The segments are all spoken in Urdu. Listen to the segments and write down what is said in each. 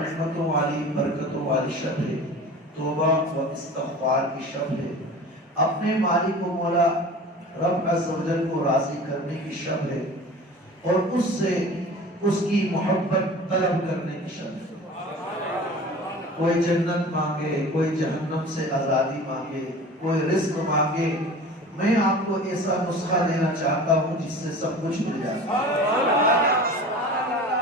رحمتوں والی برکتوں والی شب ہے، توبہ و استغفار کی شب ہے، اپنے مالک و مولا رب عز و جل کو راضی کرنے کی شب ہے، اور اس سے اس کی محبت طلب کرنے کی شب ہے۔ کوئی جنت مانگے، کوئی جہنم سے آزادی مانگے، کوئی رزق مانگے، میں آپ کو ایسا نسخہ دینا چاہتا ہوں جس سے سب کچھ مل جائے۔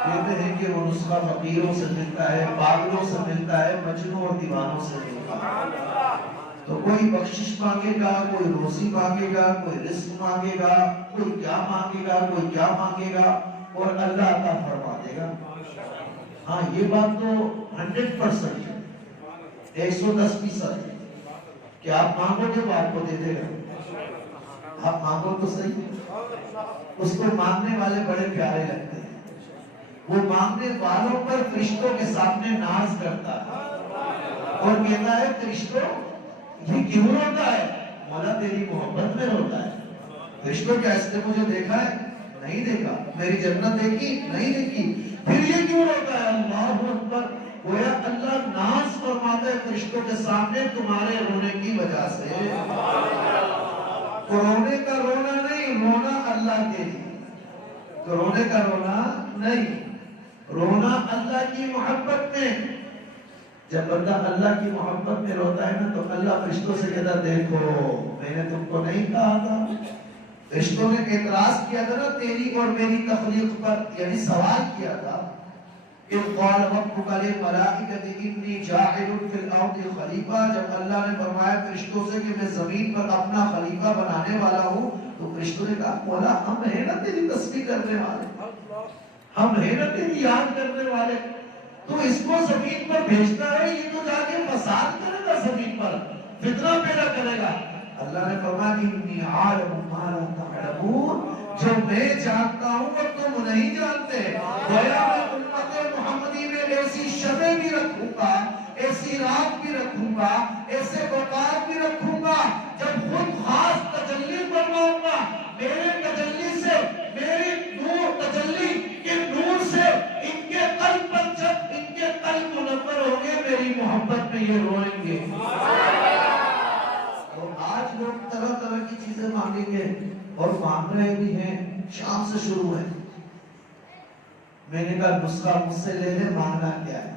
کہتے ہیں کہ وہ نسخہ فقیروں سے ملتا ہے، پاگلوں سے ملتا ہے، مجنوں اور دیوانوں سے ملتا ہے۔ تو کوئی بخشش مانگے گا، کوئی روزی مانگے گا، کوئی رزق مانگے گا، کوئی کیا مانگے گا، کوئی کیا مانگے گا، اور اللہ عطا فرما دے گا۔ ہاں یہ بات تو 100% ہے، 110% ہے کہ آپ مانگو گے وہ آپ کو دے دے گا۔ آپ مانگو تو صحیح۔ اس کو مانگنے والے بڑے پیارے لگتے ہیں، وہ مانگنے والوں پر فرشتوں کے سامنے ناز کرتا ہے اور کہتا ہے فرشتوں یہ کیوں روتا ہے؟ مولا تیری محبت میں روتا ہے۔ فرشتوں کیا اس نے مجھے دیکھا ہے؟ نہیں دیکھا۔ میری جنت دیکھی؟ نہیں دیکھی۔ پھر یہ کیوں روتا ہے؟ اللہ اکبر، گویا اللہ ناز فرماتا ہے فرشتوں کے سامنے تمہارے رونے کی وجہ سے۔ رونے کا رونا نہیں، رونا اللہ کے لیے۔ رونے کا رونا نہیں، رونا اللہ کی محبت میں۔ جب بندہ اللہ کی محبت میں روتا ہے نا تو اللہ فرشتوں سے کہتا دیکھو میں نے تم کو نہیں کہا تھا۔ فرشتوں نے اعتراض کیا تھا نا تیری اور میری تخلیق پر، یعنی سوال کیا تھا۔ اِذْ قَالَ رَبُّكَ لِلْمَلَائِكَةِ إِنِّي جَاعِلٌ فِي الْأَرْضِ خلیفہ، جب اللہ نے فرمایا فرشتوں سے کہ میں زمین پر اپنا خلیفہ بنانے والا ہوں، تو فرشتوں نے کہا مولا ہم ہیں نا تیری تسبیح کرنے والے، ہم ہیں نا تیری یاد کرنے والے، تو اس کو زمین پر بھیجتا ہے، یہ تو جا کے فساد کرے گا زمین پر، فتنہ پیدا کرے گا۔ اللہ نے فرمایا انی عالم ما لا تعلمون، جو میں جانتا ہوں وہ تم نہیں جانتے۔ گویا میں امت محمدی میں ایسی شبیں بھی رکھوں گا، ایسی رات بھی رکھوں گا، ایسے اوقات بھی رکھوں گا جب خود خاص تجلی فرماؤں گا، میرے تجلی سے، میری نور تجلی کے نور سے ان کے قلب پر جب ان کے قلب منور ہوں گے میری محبت میں یہ روئیں گے۔ تو آج لوگ طرح طرح کی چیزیں مانگیں گے اور مانگ رہے بھی ہیں، شام سے شروع ہے۔ میں نے کہا نسخہ مجھ سے لے لے، مانگنا کیا ہے؟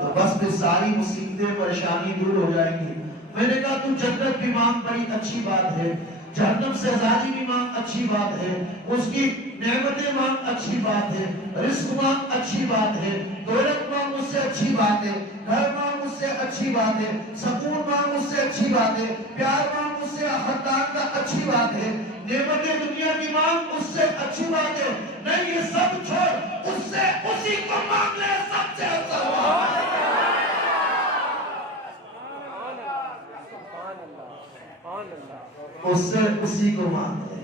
تو بس پھر ساری مصیبتیں پریشانی دور ہو جائیں گی۔ میں نے کہا تو جنت بھی مانگ، بڑی اچھی بات ہے، جہنم سے آزادی بھی مانگ، اچھی بات ہے، اس کی نعمتیں مانگ، اچھی بات ہے، رزق مانگ، اچھی بات ہے، دولت مانگ، اس سے اچھی بات ہے، گھر مانگ، اس سے اچھی بات ہے، سکون مانگ، اس سے اچھی بات ہے، پیار مانگ، اس سے خاندان کا اچھی بات ہے، نعمتیں دنیا کی مانگ، اس سے اچھی بات ہے۔ نہیں، یہ سب چھوڑ، اس سے اسی کو مانگ لے، سب سے افضل بات ہے۔ اس سے اسی کو مانگ لے۔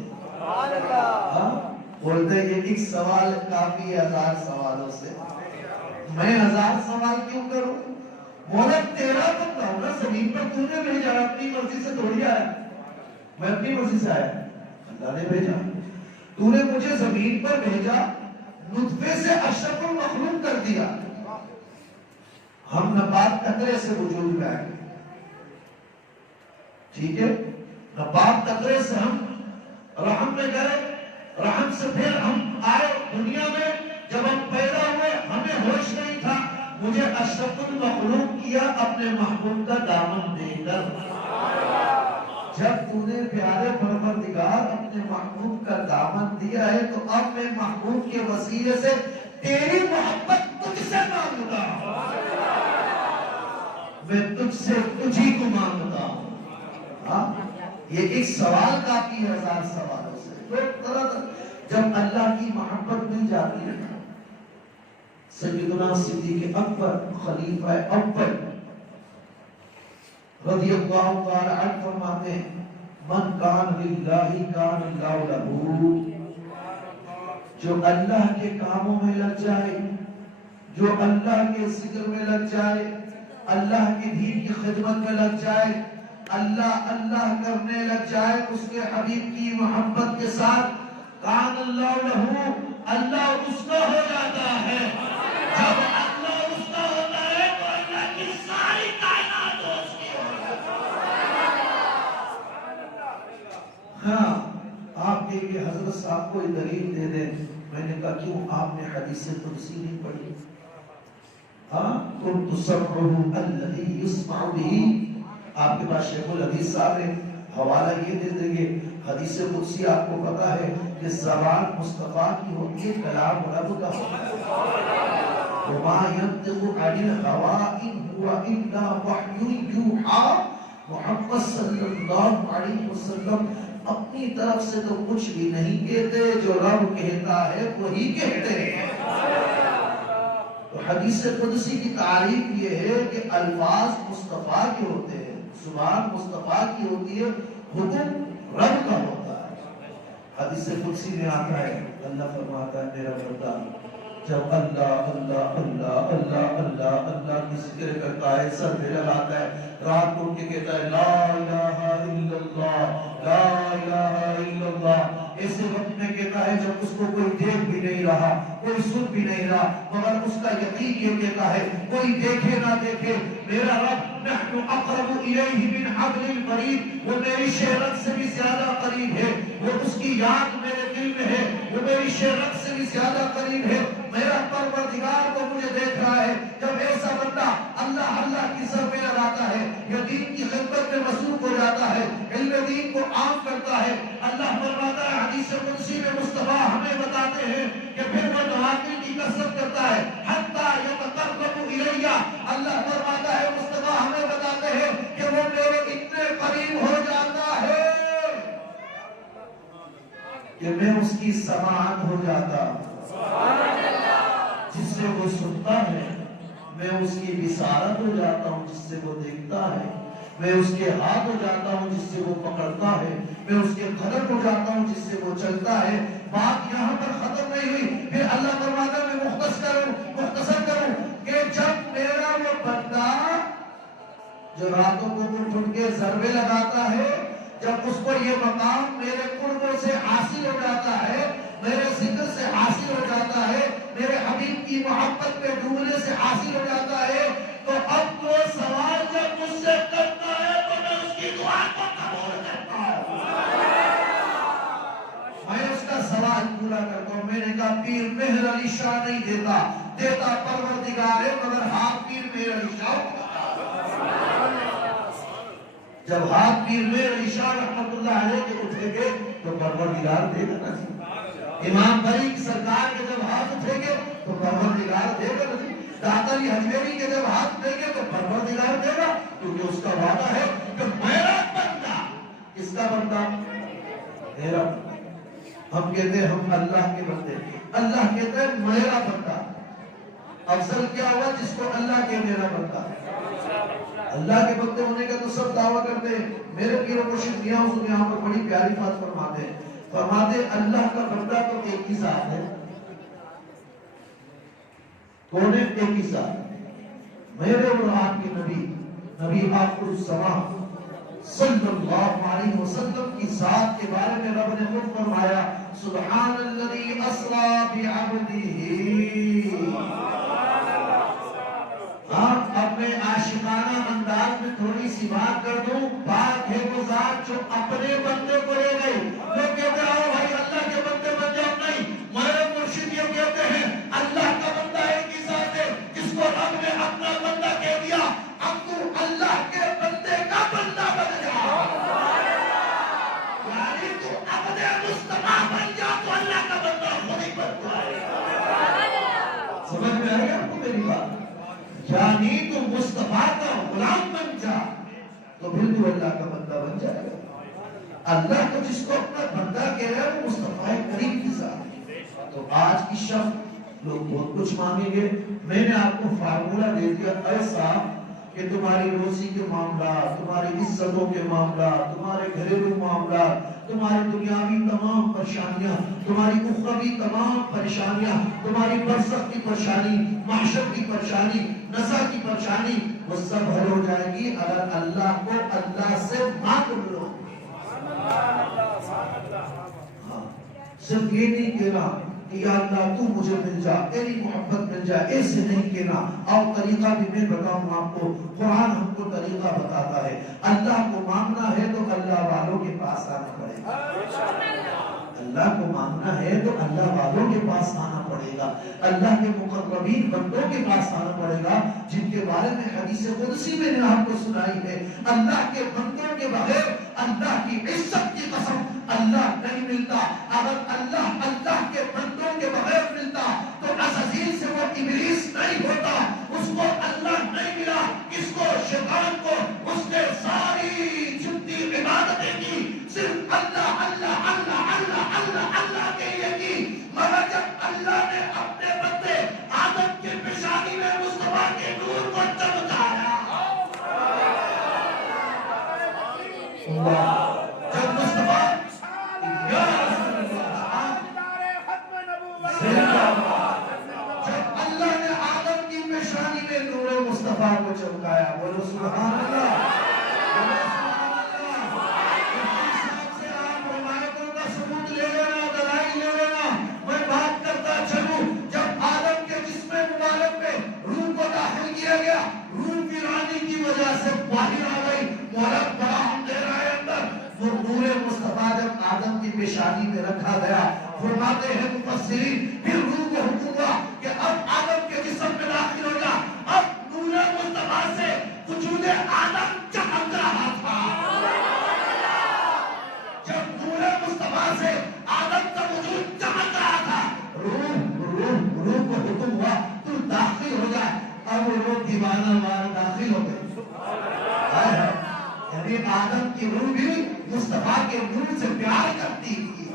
بولتے یہ ایک سوال کافی ہے 1000 سوالوں سے، میں 1000 سوال کیوں کروں؟ مولا تیرا بندہ ہوں نا، زمین پر تو نے بھیجا، اپنی مرضی سے تھوڑی آیا، میں اپنی مرضی سے آیا، اللہ نے بھیجا۔ تو نے مجھے زمین پر بھیجا، نطفے سے اشرف المخلوق کر دیا، ہم نبات قطرے سے وجود میں آئے، ٹھیک ہے، نبات قطرے سے ہم رحم میں گئے، رحم سے پھر ہم آئے دنیا میں، جب ہم پیدا ہوئے ہمیں ہوش نہیں تھا، مجھے اشرف المخلوق کیا اپنے محبوب کا دامن دے کر۔ جب تو نے پیارے پروردگار اپنے محبوب کا دامن دیا ہے تو اب میں محبوب کے وسیلے سے تیری محبت تجھ سے مانگتا ہوں، میں تجھ سے تجھی کو مانگتا ہوں۔ یہ ایک سوال کافی ہے 1000 سوالوں سے۔ جب اللہ کی محبت مل جاتی ہے، سیدنا صدیق اکبر خلیفہ اول رضی اللہ تعالی عنہ فرماتے ہیں من کان للہ کان اللہ لہو، جو اللہ کے کاموں میں لگ جائے، جو اللہ کے ذکر میں لگ جائے، اللہ کے دین کی خدمت میں لگ جائے، اللہ اللہ کرنے لگ جائے اس کے حبیب کی محبت کے ساتھ، کان اللہ لہو، اللہ اس کا ہو جاتا ہے۔ جب اللہ کوئی دلیل دے دیں. میں نے کہا کیوں آپ نے حدیث قدسی نہیں پڑھی؟ ہاں کنت سمعہ الذی یسمع بہ. آپ کے پاس شیخ الحدیث صاحب ہے، حوالہ یہ دے دیں گے. حدیث قدسی آپ کو پتا ہے کہ زبان مصطفیٰ کی ہوتی ہے، کلام رب کا ہوتا ہے. وما ينطق عن الهوى ان هو الا وحی یوحی. محمد صلی اللہ علیہ وسلم اپنی طرف سے تو کچھ بھی نہیں کہتے، جو رب کہتا ہے وہی کہتے ہیں. تو حدیث قدسی کی تعریف یہ ہے کہ الفاظ مصطفیٰ کے ہوتے ہیں، زبان مصطفیٰ کی ہوتی ہے، حکم رب کا ہوتا ہے. حدیث قدسی میں آتا ہے اللہ فرماتا ہے میرا بندہ جب اللہ اللہ اللہ اللہ اللہ اللہ کی ذکر کرتا ہے، سر پہ لگاتا ہے، رات کو کے کہتا ہے لا الہ الا اللہ لا الہ الا اللہ. ایسے وقت میں کہتا ہے جب اس کو کوئی دیکھ بھی نہیں رہا، کوئی سن بھی نہیں رہا، مگر اس کا یقین یہ کہتا ہے کوئی دیکھے نہ دیکھے میرا رب نحن اقرب الیہ من حبل الورید، وہ میری شہرت سے بھی زیادہ قریب ہے، وہ اس کی یاد میرے دل میں ہے، وہ میری شہرت سے بھی زیادہ قریب ہے. میرا پروردگار کو مجھے دیکھ رہا ہے. جب ایسا بندہ اللہ اللہ کی سر پہ لگاتا ہے، یہ دین کی خدمت میں مصروف ہو جاتا ہے، علم دین کو عام کرتا ہے، اللہ فرماتا ہے حدیث قدسی میں مصطفیٰ ہمیں بتاتے ہیں کہ پھر وہ نوافل کی کثرت کرتا ہے حتی یتقرب الیہ. اللہ فرماتا ہے مصطفیٰ ہمیں بتاتے ہیں کہ وہ میرے اتنے قریب ہو جاتا ہے کہ میں اس کی سماعت ہو جاتا ہوں، جس سے وہ سنتا ہے. میں اس کی بصارت ہو جاتا ہوں جس سے وہ دیکھتا ہے. میں اس کے ہاتھ ہو جاتا ہوں جس سے وہ پکڑتا ہے. میں اس کے قدم ہو جاتا ہوں جس سے وہ چلتا ہے. بات یہاں پر ختم نہیں ہوئی. پھر اللہ فرماتا ہے میں مختصر کروں کہ جب میرا وہ بندہ جو راتوں کو اٹھ کے ضربے لگاتا ہے، جب اس کو یہ مقام میرے قربوں سے حاصل ہو جاتا ہے، میرے ذکر سے حاصل ہو جاتا ہے، میرے حبیب کی محبت میں ڈوبنے سے حاصل ہو جاتا ہے، تو اب وہ سوال جب مجھ سے کرتا ہے تو میں اس کی دعا کو قبول کرتا ہوں، میں اس کا سوال پورا کرتا ہوں. میں نے کہا پیر مہر علی شاہ نہیں دیتا پروردگار ہے، مگر ہاتھ پیر مہر علی شاہ. جب ہاتھ پیر مہر علی شاہ رحمت اللہ علیہ کے اٹھے گے تو پروردگار دے گا نا جی. امام بریک سرکار کے جب ہاتھ اٹھیں گے تو پروردگار دے گا. داتا علی حجویری کے جب ہاتھ دیں گے تو پروردگار دے گا، کیونکہ اس کا وعدہ ہے کہ میرا بندہ. کس کا بندہ؟ میرا بندہ. ہم کہتے ہیں ہم اللہ کے بندے، اللہ کہتا ہے میرا بندہ. افضل کیا ہوا جس کو اللہ کے میرا بندہ. اللہ کے بندے ہونے کا تو سب دعویٰ کرتے ہیں. میرے پیر و مرشد میاں حسین یہاں پر بڑی پیاری بات فرماتے ہیں. فرماتے اللہ کا بندہ تو ایک ہی ذات ہے. کون ہے؟ ایک ہی ذات. میرے اور آپ کے نبی آخر الزمان صلی اللہ علیہ وسلم کی ذات کے بارے میں رب نے خود فرمایا سبحان الذی اسری بعبدہ. ہاں اب میں عاشقانہ انداز میں تھوڑی سی بات کر دوں. بات ہے وہ ذات جو اپنے بندے کو لے گئی. لوگ کہتے ہیں آؤ بھائی اللہ کے بندے بن جاؤ. نہیں، میرے مرشد یہ کہتے ہیں اللہ کا بندہ ایک ہی ذات ہے جس کو رب نے اپنا بندہ کہہ دیا. اب تو اللہ کے بندے کا بندہ بن جا، یعنی تو اپنے مصطفیٰ بن جا تو اللہ کا بندہ خود ہی بن جائے. سمجھ میں آئے گا آپ کو میری بات؟ یعنی تو مصطفیٰ کا غلام بن جا تو پھر تو اللہ کا بندہ بن جائے گا. اللہ کو جس کو اپنا بندہ کہہ رہا ہے وہ مصطفیٰ کریم کی ذات ہے. تو آج کی شب لوگ بہت کچھ مانگیں گے. میں نے آپ کو فارمولہ دے دیا ایسا کہ تمہاری روزی کے معاملات، تمہاری عزتوں کے معاملات، تمہارے گھریلو معاملات، تمہاری دنیاوی تمام پریشانیاں، تمہاری اخروی تمام پریشانیاں، تمہاری برزخ کی پریشانی، محشر کی پریشانی، نزا کی پریشانی، وہ سب حل ہو جائے گی اگر اللہ کو اللہ سے مانگ لو. ہاں صرف یہ نہیں کہنا کہ یا اللہ تو مجھے مل جا، تیری محبت مل جائے، ایسے نہیں کہنا. اور طریقہ بھی میں بتاؤں آپ کو، قرآن ہم کو طریقہ بتاتا ہے. اللہ کو مانگنا ہے تو اللہ والوں کے پاس آنا پڑے گا. اللہ کو ماننا ہے تو اللہ والوں کے پاس آنا پڑے گا، اللہ کے مقربین بندوں کے پاس آنا پڑے گا، جن کے بارے میں حدیث قدسی میں نے آپ کو سنائی ہے، اللہ کے بندوں کے بغیر اللہ کی عزت کی قسم اللہ نہیں ملتا۔ اگر اللہ کے بندوں کے بغیر ملتا تو عزازیل سے وہ ابلیس نہیں ہوتا، اس کو اللہ نہیں ملا، کس کو؟ شیطان کو۔ اس نے ساری جتنی عبادتیں کی صرف اللہ اللہ اللہ اللہ اللہ اللہ کے لیے کی، مگر جب اللہ نے اپنے بندے آدم کی پیشانی میں مصطفیٰ کے نور کو چمکایا، جب مصطفیٰ یا رسول اللہ جب اللہ نے آدم کی پیشانی میں نور مصطفیٰ کو چمکایا، بولو سبحان اللہ۔ آدم کی پیشانی میں رکھا گیا، فرماتے ہیں مفسرین پھر روح کو حکم ہوا کہ اب آدم کے جسم میں داخل ہو جا۔ اب نور مصطفیٰ سے وجود آدم چمک رہا تھا۔ جب نور مصطفیٰ سے آدم کا وجود چمک رہا تھا، روح کو حکم ہوا تو داخل ہو جا۔ اب وہ دیوانہ وار داخل ہو گئے، یعنی آدم کی روح بھی مصطفیٰ کے نور سے پیار کرتی تھی۔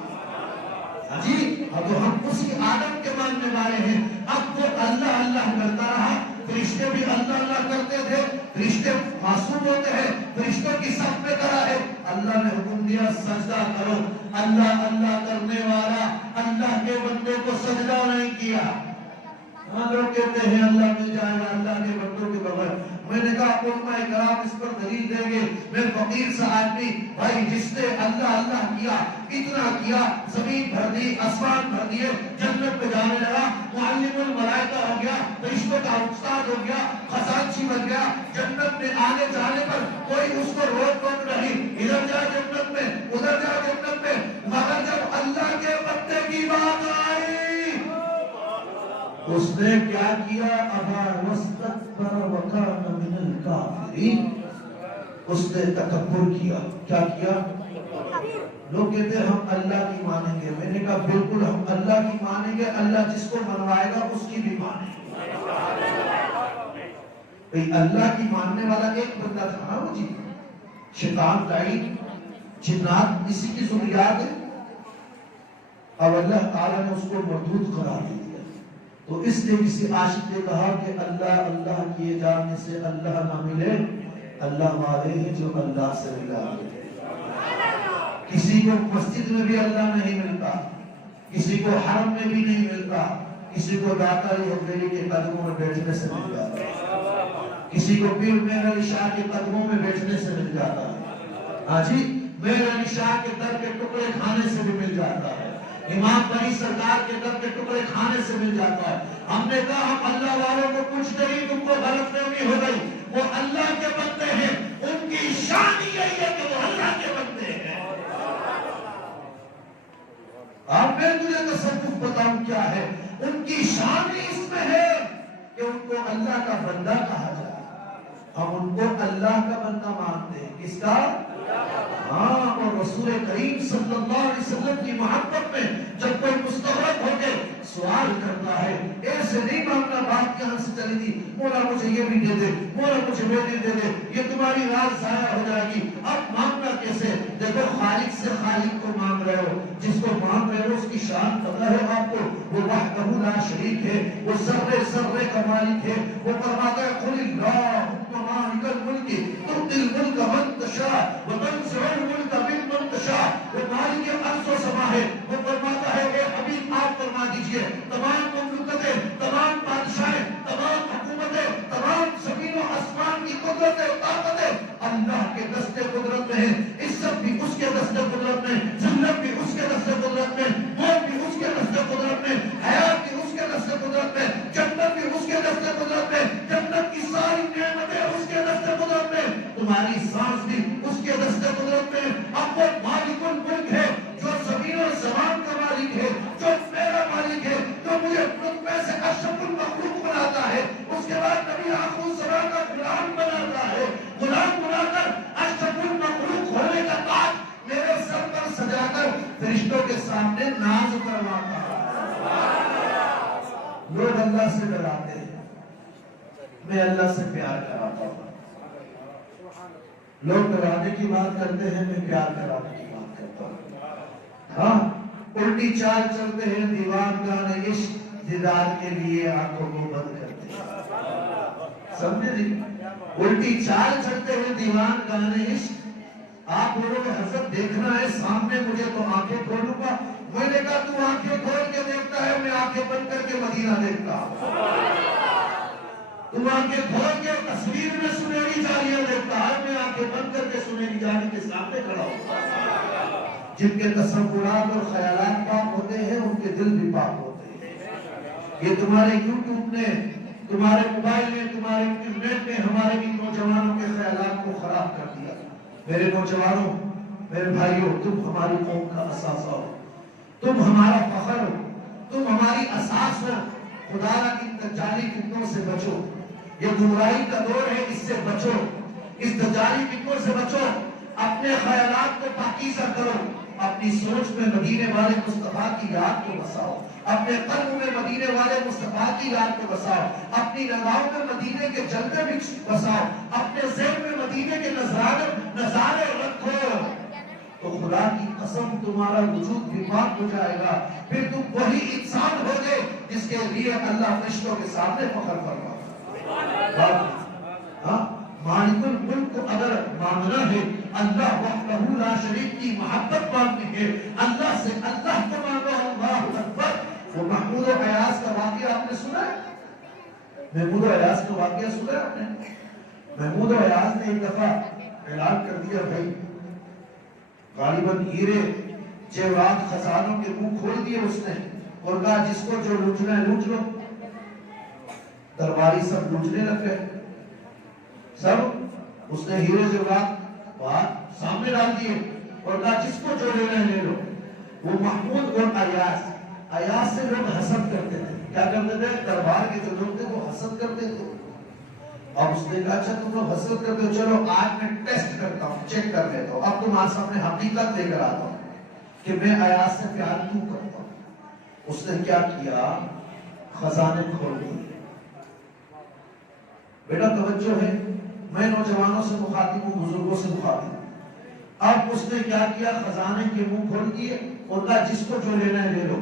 جی اب ہم اسی آدم کے ماننے والے ہیں۔ اب وہ اللہ اللہ کرتا رہا، فرشتے بھی اللہ اللہ کرتے تھے، فرشتے معصوم ہوتے ہیں، فرشتوں کی صف میں کرا ہے، اللہ نے حکم دیا سجدہ کرو۔ اللہ اللہ کرنے والا اللہ کے بندے کو سجدہ نہیں کیا۔ ہم لوگ کہتے ہیں اللہ مل جائے گا اللہ کے بندوں کے بغیر۔ میں نے کہا علماء کرام اس پر دلیل دیں گے۔ میں فقیر سا آدمی بھائی جس نے اللہ اللہ کیا، اتنا کیا، زمین بھر دی، آسمان بھر دیے، جنت پہ جانے لگا، معلم الملائکہ ہو گیا، فرشتوں کا استاد ہو گیا، خزانچی بن گیا، جنت میں آنے جانے پر کوئی اس کو روک ٹوک نہیں، ادھر جا جنت میں ادھر جا جنت میں، مگر جب اللہ کے بندے کی بات آئی اس نے کیا کیا؟ ابا واستكبر وكان من الكافرين۔ اس نے تکبر کیا۔ کیا کیا؟ لوگ کہتے ہیں ہم اللہ کی مانیں گے، میں نے کہا بالکل ہم اللہ کی مانیں گے، اللہ جس کو منوائے گا اس کی بھی مانیں گے۔ اللہ کی ماننے والا ایک بندہ تھا نا، وہ جی شیطان لعین جنات اسی کی ذریات ہے، اب اللہ تعالیٰ نے اس کو مردود قرار دیا۔ تو اس لیے کسی عاشق نے کہا کہ اللہ اللہ کیے جانے سے اللہ نہ ملے، اللہ والے ہیں جو اللہ سے ملا ہے۔ کسی کو مسجد میں بھی اللہ نہیں ملتا، کسی کو حرم میں بھی نہیں ملتا، کسی کو داتا حضیری کے قدموں میں بیٹھنے سے مل جاتا ہے، کسی کو پیر مہر علی شاہ کے قدموں میں بیٹھنے سے مل جاتا ہے، ہاں جی مہر علی شاہ کے در کے ٹکڑے کھانے سے بھی مل جاتا ہے، امام بنی سرکار کے در کے ٹکڑے کھانے سے مل جاتا ہے۔ ہم نے کہا ہم اللہ والوں کو کچھ نہیں، تم کو غلط فہمی ہو گئی، وہ اللہ کے بندے ہیں، ان کی شان یہی ہے کہ وہ اللہ کے بندے ہیں۔ اب میں تجھے تصوف بتاؤں کیا ہے، ان کی شان ہی اس میں ہے کہ ان کو اللہ کا بندہ کہا جائے۔ ہم ان کو اللہ کا بندہ مانتے ہیں، کس کا؟ ہاں، اور رسول کریم صلی اللہ علیہ وسلم کی محبت میں جب کوئی مستغرق ہو کے سوال کرتا ہے، ایسے نہیں مانگنا بات کہاں سے چلی تھی، مولا مجھے یہ بھی دے دے، مولا مجھے وہ بھی دے دے، یہ تمہاری رات ضائع ہو جائے گی، اب مانگنا کیسے؟ دیکھو خالق سے خالق کو مانگ رہے ہو، جس کو مانگ رہے ہو اس کی شان پتہ ہے آپ کو، وہ وحدہ لا شریک ہے، وہ ذرے ذرے کا مالک ہے، وہ فرماتا ہے قل اللہم مالک الملک تؤتی الملک من تشاء وتنزع الملک ممن تشاء، وہ مالک ارض و سما ہے، وہ فرماتا ہے اے حبیب آپ فرما دیجئے تمام مملکتیں، تمام بادشاہیں، تمام حکومتیں، تمام زمین و آسمان کی قدرتیں طاقتیں اللہ کے دست قدرت میں ہیں، عزت بھی اس کے دست قدرت میں، ذلت بھی اس کے دست قدرت میں، موت بھی اس کے دست قدرت میں، حیات بھی اس کے دست قدرت میں، جنت بھی اس کے دست قدرت میں، جنت کی ساری نعمتیں اس کے دست قدرت میں، تمہاری سانس بھی اس کے دست قدرت میں۔ اب وہ مالک الملک ہے جو زمین و زمان کا اس کے بعد نبی آخر الزمان کا غلام بناتا ہے، غلام بنا کر اشرف المخلوق ہونے کا تاج میرے سر پر سجا کر فرشتوں کے سامنے ناز کرواتا ہے۔ لوگ اللہ سے ڈراتے ہیں، میں اللہ سے پیار کراتا ہوں۔ لوگ ڈرانے کی بات کرتے ہیں، میں پیار کرانے کی بات کرتا ہوں۔ ہاں، الٹی چال چلتے ہیں دیوانگان عشق، دیدار کے لیے آنکھوں کو بند کرتے ہیں۔ سمجھے جی؟ الٹی چال چلتے ہیں دیوانگان عشق، آپ لوگوں کو حضرت دیکھنا ہے سامنے مجھے تو آنکھیں کھولوں گا۔ میں نے کہا تو آنکھیں کھول کے دیکھتا ہے، میں آنکھیں بند کر کے مدینہ دیکھتا ہوں۔ تو آنکھیں کھول کے تصویر میں سنہری جالیاں دیکھتا ہے، میں آنکھیں بند کر کے سنہری جالی کے سامنے کھڑا ہوں۔ جن کے تصورات اور خیالات پاک ہوتے ہیں ان کے دل بھی پاک ہوتے ہیں۔ یہ تمہارے یوٹیوب نے، تمہارے موبائل نے، تمہارے انٹرنیٹ نے ہمارے بھی نوجوانوں کے خیالات کو خراب کر دیا۔ میرے نوجوانوں، میرے بھائیوں، تم ہماری قوم کا اثاثہ ہو، تم ہمارا فخر ہو، تم ہماری اساس ہو۔ خدا را ان دجالی فتنوں سے بچو، یہ گمراہی کا دور ہے، اس سے بچو، اس دجالی فتنوں سے بچو۔ اپنے خیالات کو پاکیزہ کرو، اپنی سوچ میں مدینے والے مصطفیٰ کی یاد کو بساؤ، اپنے قلب میں مدینے والے مصطفیٰ کی یاد کو بساؤ، اپنی نگاہوں میں مدینے کے جلوے بھی بساؤ، اپنے ذہن میں مدینے کے نظارے رکھو، تو خدا کی قسم تمہارا وجود بھی پاک ہو جائے گا۔ پھر تم وہی انسان ہو گے جس کے لیے اللہ فرشتوں کے سامنے فخر فرماتا ہے۔ ہاں، مالک الملک کو اگر مانگنا ہے، اللہ وحدہ لا شریک کی محبت مانگنی ہے، اللہ سے اللہ کو مانگو، اللہ اکبر۔ وہ محمود و عیاض کا واقعہ آپ نے سنا ہے؟ محمود و عیاض کا واقعہ سنا ہے آپ نے؟ محمود و عیاض نے ایک دفعہ اعلان کر دیا، بھائی غالباً ہیرے جواہرات خزانوں کے منہ کھول دیے اس نے، اور کہا جس کو جو لوٹنا ہے لوٹ لو۔ درباری سب لوٹنے لگ گئے، سب اس نے ہیرے جواہرات باہر سامنے ڈال دیے اور کہا جس کو جو لینا ہے لے لو۔ وہ محمود اور عیاض سے لوگ حسد کرتے تھے۔ کیا کرتے تھے؟ دربار کے جو لوگ تھے وہ حسد کرتے تھے۔ اب اس نے کہا اچھا تم لوگ حسد کرتے ہو، چلو آج میں ٹیسٹ کرتا ہوں، چیک کر لیتا ہوں، اب تمہارے سامنے حقیقت لے کر آتا ہوں کہ میں عیاض سے پیار کیوں کرتا ہوں۔ اس نے کیا کیا؟ خزانے کھول دیے۔ بیٹا توجہ ہے، میں نوجوانوں سے مخاطب ہوں، بزرگوں سے مخاطب ہوں۔ اب اس نے کیا کیا؟ خزانے کے منہ کھول دیے اور کہا جس کو جو لینا ہے لے لو۔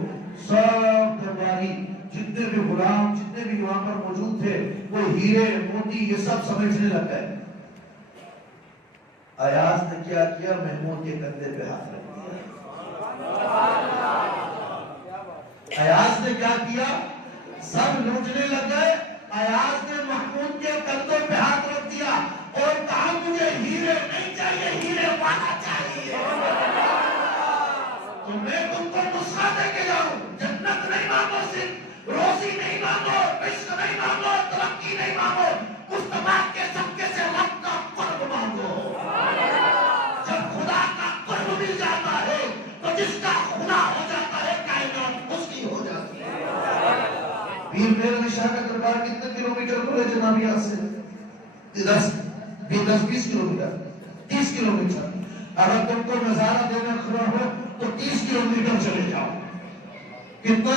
سب درباری جتنے بھی غلام، جتنے بھی وہاں پر موجود تھے، وہ ہیرے موتی یہ سب سمجھنے لگ گئے۔ عیاض نے کیا کیا؟ محمود کے کندھے پہ ہاتھ رکھ دیا۔ عیاض نے کیا کیا؟ سب لوٹنے لگ گئے، عیاض نے محمود کے کندھوں پہ ہاتھ رکھ دیا اور کہا مجھے ہیرے نہیں چاہیے، ہیرے والا چاہیے۔ تو میں تم کو نسخہ دے کے جاؤں، جنت نہیں مانگو، صرف روزی نہیں مانگو، عشق نہیں مانگو، ترقی نہیں مانگو، مصطفیٰ کے صدقے سے رب کا قرب مانگو۔ جب خدا کا قرب مل جاتا ہے تو جس کا خدا ہو جاتا ہے کائنات اس کی ہو جاتی ہے۔ پیر میر علی شاہ کا دربار کتنے کلومیٹر دور ہے جناب یہاں سے؟ 10-20 کلومیٹر، 30 کلومیٹر۔ اگر تم کو نظارہ دینا کھڑا ہو تو 30 کلومیٹر چلے جاؤ۔ کتنا؟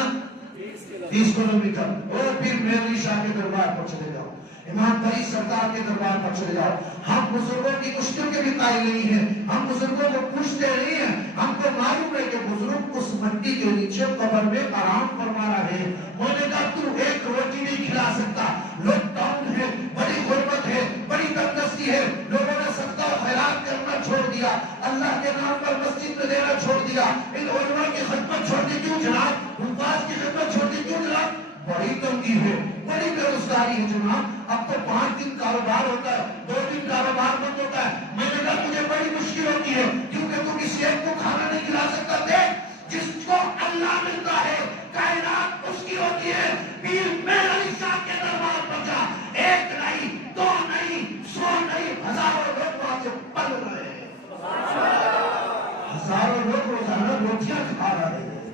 30 کلومیٹر۔ اور پھر میری شاہ کے دربار پر چلے جاؤ، امام بری سردار کے دربار پر چلے جاؤ۔ ہم بزرگوں کی کشتیوں کے بھی قائل نہیں ہیں، ہم بزرگوں کو پوچھتے نہیں ہیں، ہم کو معلوم ہے کہ بزرگ اس مٹی کے نیچے قبر میں آرام فرما رہے ہیں۔ میں نے کہا تو ایک روٹی نہیں کھلا سکتا، لاک ڈاؤن ہے، بڑی غربت ہے، بڑی تنگدستی ہے، لوگوں نے صدقہ و خیرات کرنا چھوڑ دیا، اللہ کے نام پر مسجد میں دینا چھوڑ دیا، ان علماء کی خدمت چھوڑ دی کیوں جناب؟ حفاظ کی خدمت چھوڑ دی کیوں جناب؟ بڑی تنگی ہے، بڑی بے روزگاری ہے جناب۔ اب تو 5 دن کاروبار ہوتا ہے، 2 دن کاروبار بند ہوتا ہے۔ میں نے کہا مجھے بڑی مشکل ہوتی ہے کیونکہ تو کسی ایک کو کھانا نہیں کھلا سکتا۔ دیکھ جس کو اللہ ملتا ہے کائنات اس کی ہوتی ہے۔ پیر میر علی شاہ کے دربار پر جا، 1 نہیں 2 نہیں 100 نہیں، ہزاروں لوگ وہاں سے پل رہے ہیں، ہزاروں لوگ روزانہ روٹیاں کھا رہے ہیں،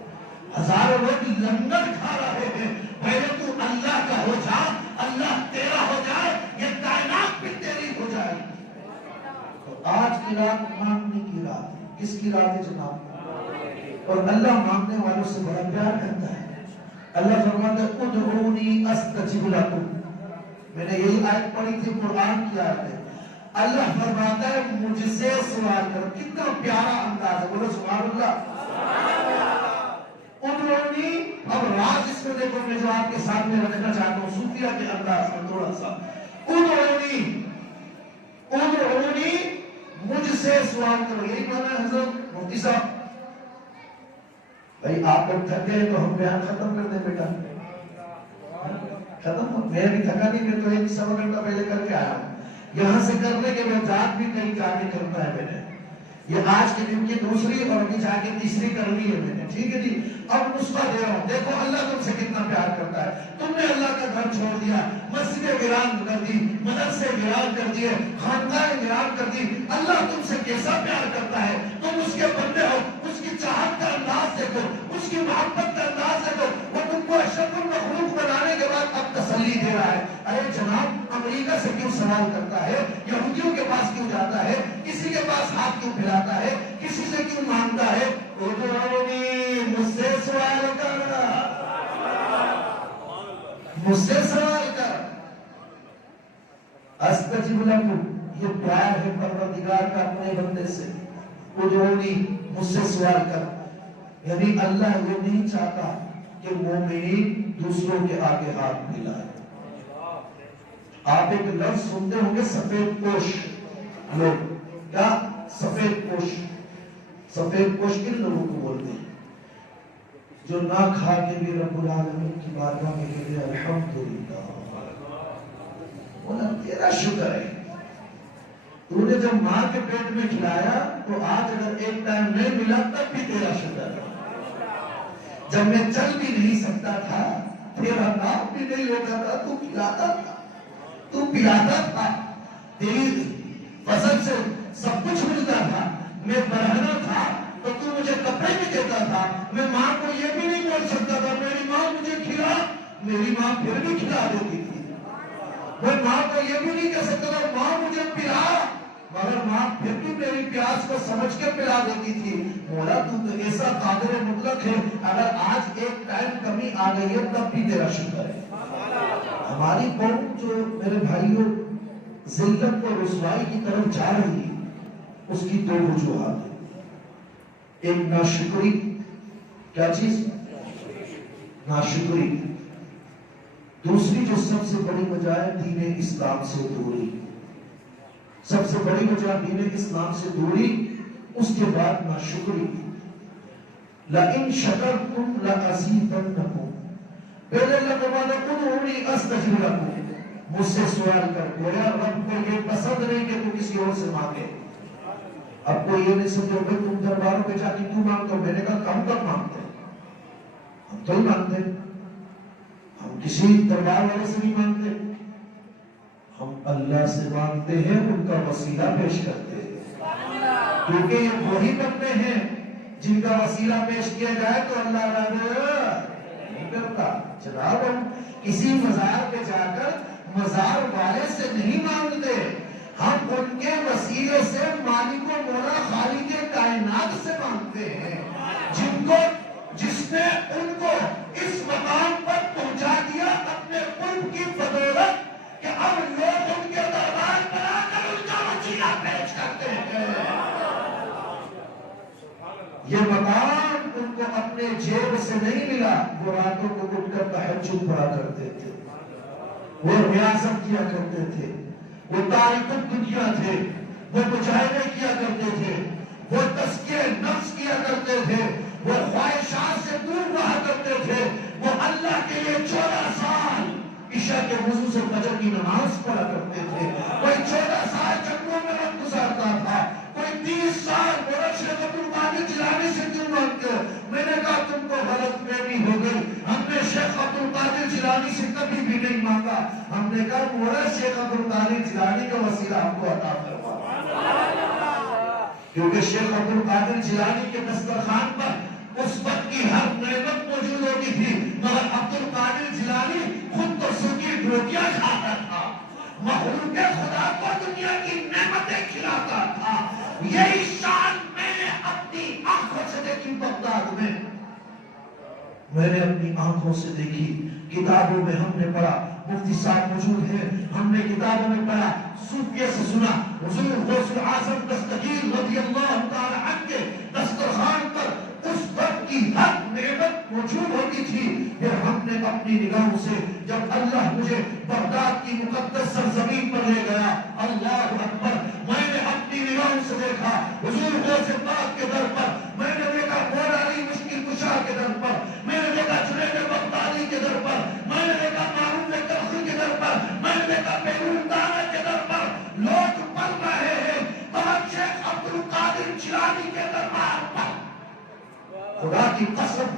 ہزاروں لوگ لنگر کھا رہے ہیں۔ پہلے تو اللہ کا ہو جا، اللہ تیرا رات مانگنے کی رات ہے. کس کی رات ہے جناب؟ اور اللہ مانگنے والوں سے بڑا پیار کرتا ہے. اللہ فرماتا ہے ادعونی استجب لکم. میں نے یہی آیت پڑھی تھی قرآن کی آیت ہے. اللہ فرماتا ہے مجھ سے سوال کرو. کتنا پیارا انداز ہے, بولو سبحان اللہ. ادعونی. اب راز اس میں دیکھو, میں جو آپ کے سامنے رکھنا چاہتا ہوں صوفیہ کے انداز میں تھوڑا سا. ادعونی مجھ سے سوال کرو. یہی مانا ہے حضرت مفتی صاحب. بھائی آپ لوگ تھکے تو ہم بیان ختم کر دیں بیٹا. ختم. میں بھی تھکا نہیں, میں تو 1.25 گھنٹہ پہلے کر کے آیا ہوں. یہاں سے کرنے کے بعد جات بھی کہیں جا کے کرنا ہے میں نے. یہ آج کے دن کی دوسری اور ابھی جا کے تیسری کرنی ہے میں نے. ٹھیک ہے جی. اب نسخہ دے رہا ہوں. دیکھو اللہ تم سے کتنا پیار کرتا ہے. تم نے اللہ کا گھر چھوڑ دیا, مسجدیں ویران کر دی, مدرسے ویران کر دیے, خانقاہیں ویران کر دی. اللہ تم سے کیسا پیار کرتا ہے. تم اس کے بندے ہو. اس کی چاہت کا انداز دیکھو, اس کی محبت کا انداز دیکھو. وہ تم کو اشرف المخلوق بنانے کے بعد اب تسلی دے رہا ہے. ارے جناب امریکہ سے کیوں سوال کرتا ہے, یہودیوں کے پاس کیوں جاتا ہے, کسی کے پاس ہاتھ کیوں پھیلاتا ہے, کسی سے کیوں مانگتا ہے. مجھ سے سوال کر, مجھ سے سوال کر. استجب لکم. یہ پیار ہے پروردگار کا اپنے بندے سے. ادعونی, مجھ سے سوال کر. یعنی اللہ یہ نہیں چاہتا کہ مومنین دوسروں کے آگے ہاتھ پھیلائے. آپ ایک لفظ سنتے ہوں گے سفید پوش لوگ. کیا سفید پوش؟ سفید پوش کن لوگوں کو بولتے ہیں جو نہ کھا کے بھی رب العالمین کی بارگاہ میں کہتے ہیں الحمدللہ. بولا تیرا شکر ہے, تو نے جب ماں کے پیٹ میں کھلایا تو آج اگر ایک ٹائم نہیں ملا تب بھی تیرا شکر ہے. جب میں چل بھی نہیں سکتا تھا, تیرا نام بھی نہیں ہوتا تھا, تو کھلاتا تھا, تو پلاتا تھا, تیری فضل سے سب کچھ ملتا تھا. میں برہنہ تھا تو تو مجھے کپڑے بھی دیتا تھا. میں ماں کو یہ بھی نہیں بول سکتا تھا میری ماں مجھے کھلا, میری ماں پھر بھی کھلا دیتی تھی. میں ماں کو یہ بھی نہیں کہہ سکتا تھا ماں مجھے پلا, مگر ماں پھر بھی میری پیاس کو سمجھ کے پلا دیتی تھی. مولا تو ایسا قادر مطلق ہے, اگر آج ایک ٹائم کمی آ گئی ہے تب بھی تیرا شکر ہے. ہماری قوم جو میرے بھائیوں ذلت اور رسوائی کی طرف جا رہی ہے, اس کی دو وجوہات ہیں. ایک ناشکری. کیا چیز؟ ناشکری. دوسری جو سب سے بڑی وجہ ہے دین اسلام سے دوری. سب سے بڑی وجہ دین اسلام سے دوری, اس کے بعد ناشکری. لَإِن شَكَرْتُمْ لَأَزِيدَنَّكُمْ. پہلے اللہ فرماتا ادعونی استجب لکم. مجھ سے سوال کر. گویا رب کو یہ پسند نہیں کہ تو کسی اور سے مانگے. اب کوئی یہ نہیں سمجھو کہ تم درباروں پہ جا کے کیوں مانگتے ہو. میں نے کہا ہم کب مانگتے ہیں؟ ہم تو ہی مانگتے ہیں. ہم کسی دربار والے سے نہیں مانگتے, ہم اللہ سے مانگتے ہیں, ان کا وسیلہ پیش کرتے ہیں. کیونکہ یہ وہی بندے ہیں جن کا وسیلہ پیش کیا جائے تو اللہ راضی نہیں کرتا. جناب ہم کسی مزار پہ جا کر مزار والے سے نہیں مانگتے, ہم ان کے وسیلے سے مالک و مولا خالق کائنات سے مانگتے ہیں, جس نے ان کو اس مقام پر پہنچا دیا اپنے قرب کی بدولت کہ اب لوگ ان کے دربار پر آ کر ان کا وسیلہ پیش کرتے ہیں. یہ مقام ان کو اپنے جیب سے نہیں ملا. وہ راتوں کو اٹھ کر تہجد پڑھا کرتے تھے, وہ ریاضت کیا کرتے تھے, وہ تاریخ دنیا تھے, وہ مجاہدے کیا کرتے تھے, وہ تزکیہ نفس کیا کرتے تھے, وہ خواہشات سے دور رہا کرتے تھے. وہ اللہ کے لیے 14 سال عشاء کے وضو سے فجر کی نماز پڑھا کرتے تھے. کوئی 14 سال جنگوں میں وقت گزارتا تھا, کوئی 30 سال بڑا شیخ عبد القادر جیلانی سے کیوں مانگتے ہو. میں نے کہا تم کو غلط فہمی ہو گئی, ہم نے شیخ عبد القادر جیلانی سے کبھی بھی نہیں مانگا. ہم نے کہا بڑا شیخ عبد القادر جیلانی کا وسیلہ ہم کو عطا فرما, کیونکہ شیخ عبد القادر جیلانی کے دسترخوان پر اس وقت کی ہر نعمت موجود ہوتی تھی, مگر عبد القادر جیلانی خود تو سکی روٹیاں کھاتا تھا. مخلوق خدا کو دنیا کی نعمتیں کھلاتا تھا. یہی شان میں نے اپنی آنکھوں سے دیکھی بغداد میں. میں نے اپنی آنکھوں سے دیکھی. کتابوں میں ہم نے پڑھا, مفتی صاحب موجود ہیں, ہم نے کتابوں میں پڑھا, صوفیہ سے سنا, حضور غوث اعظم دستگیر رضی اللہ تعالی عنہ کے دسترخوان پر اس وقت کی ہر نعمت موجود ہوتی تھی. پھر ہم نے اپنی نگاہوں سے جب اللہ مجھے بغداد کی مقدس سرزمین پر لے گیا, اللہ اکبر, میں نے اپنی نگاہوں سے دیکھا حضور غوث پاک کے در پر, میں نے دیکھا مولا علی مشکل کشا کے در پر, میں نے دیکھا جنید بغدادی کے در پر, میں نے دیکھا معروف کرخی کے در پر, میں نے دیکھا بیرون دانا کے در پر لوگ پڑھ رہے ہیں, بہت شیخ عبد القادر جیلانی کے دربار پر. خدا کی قسم,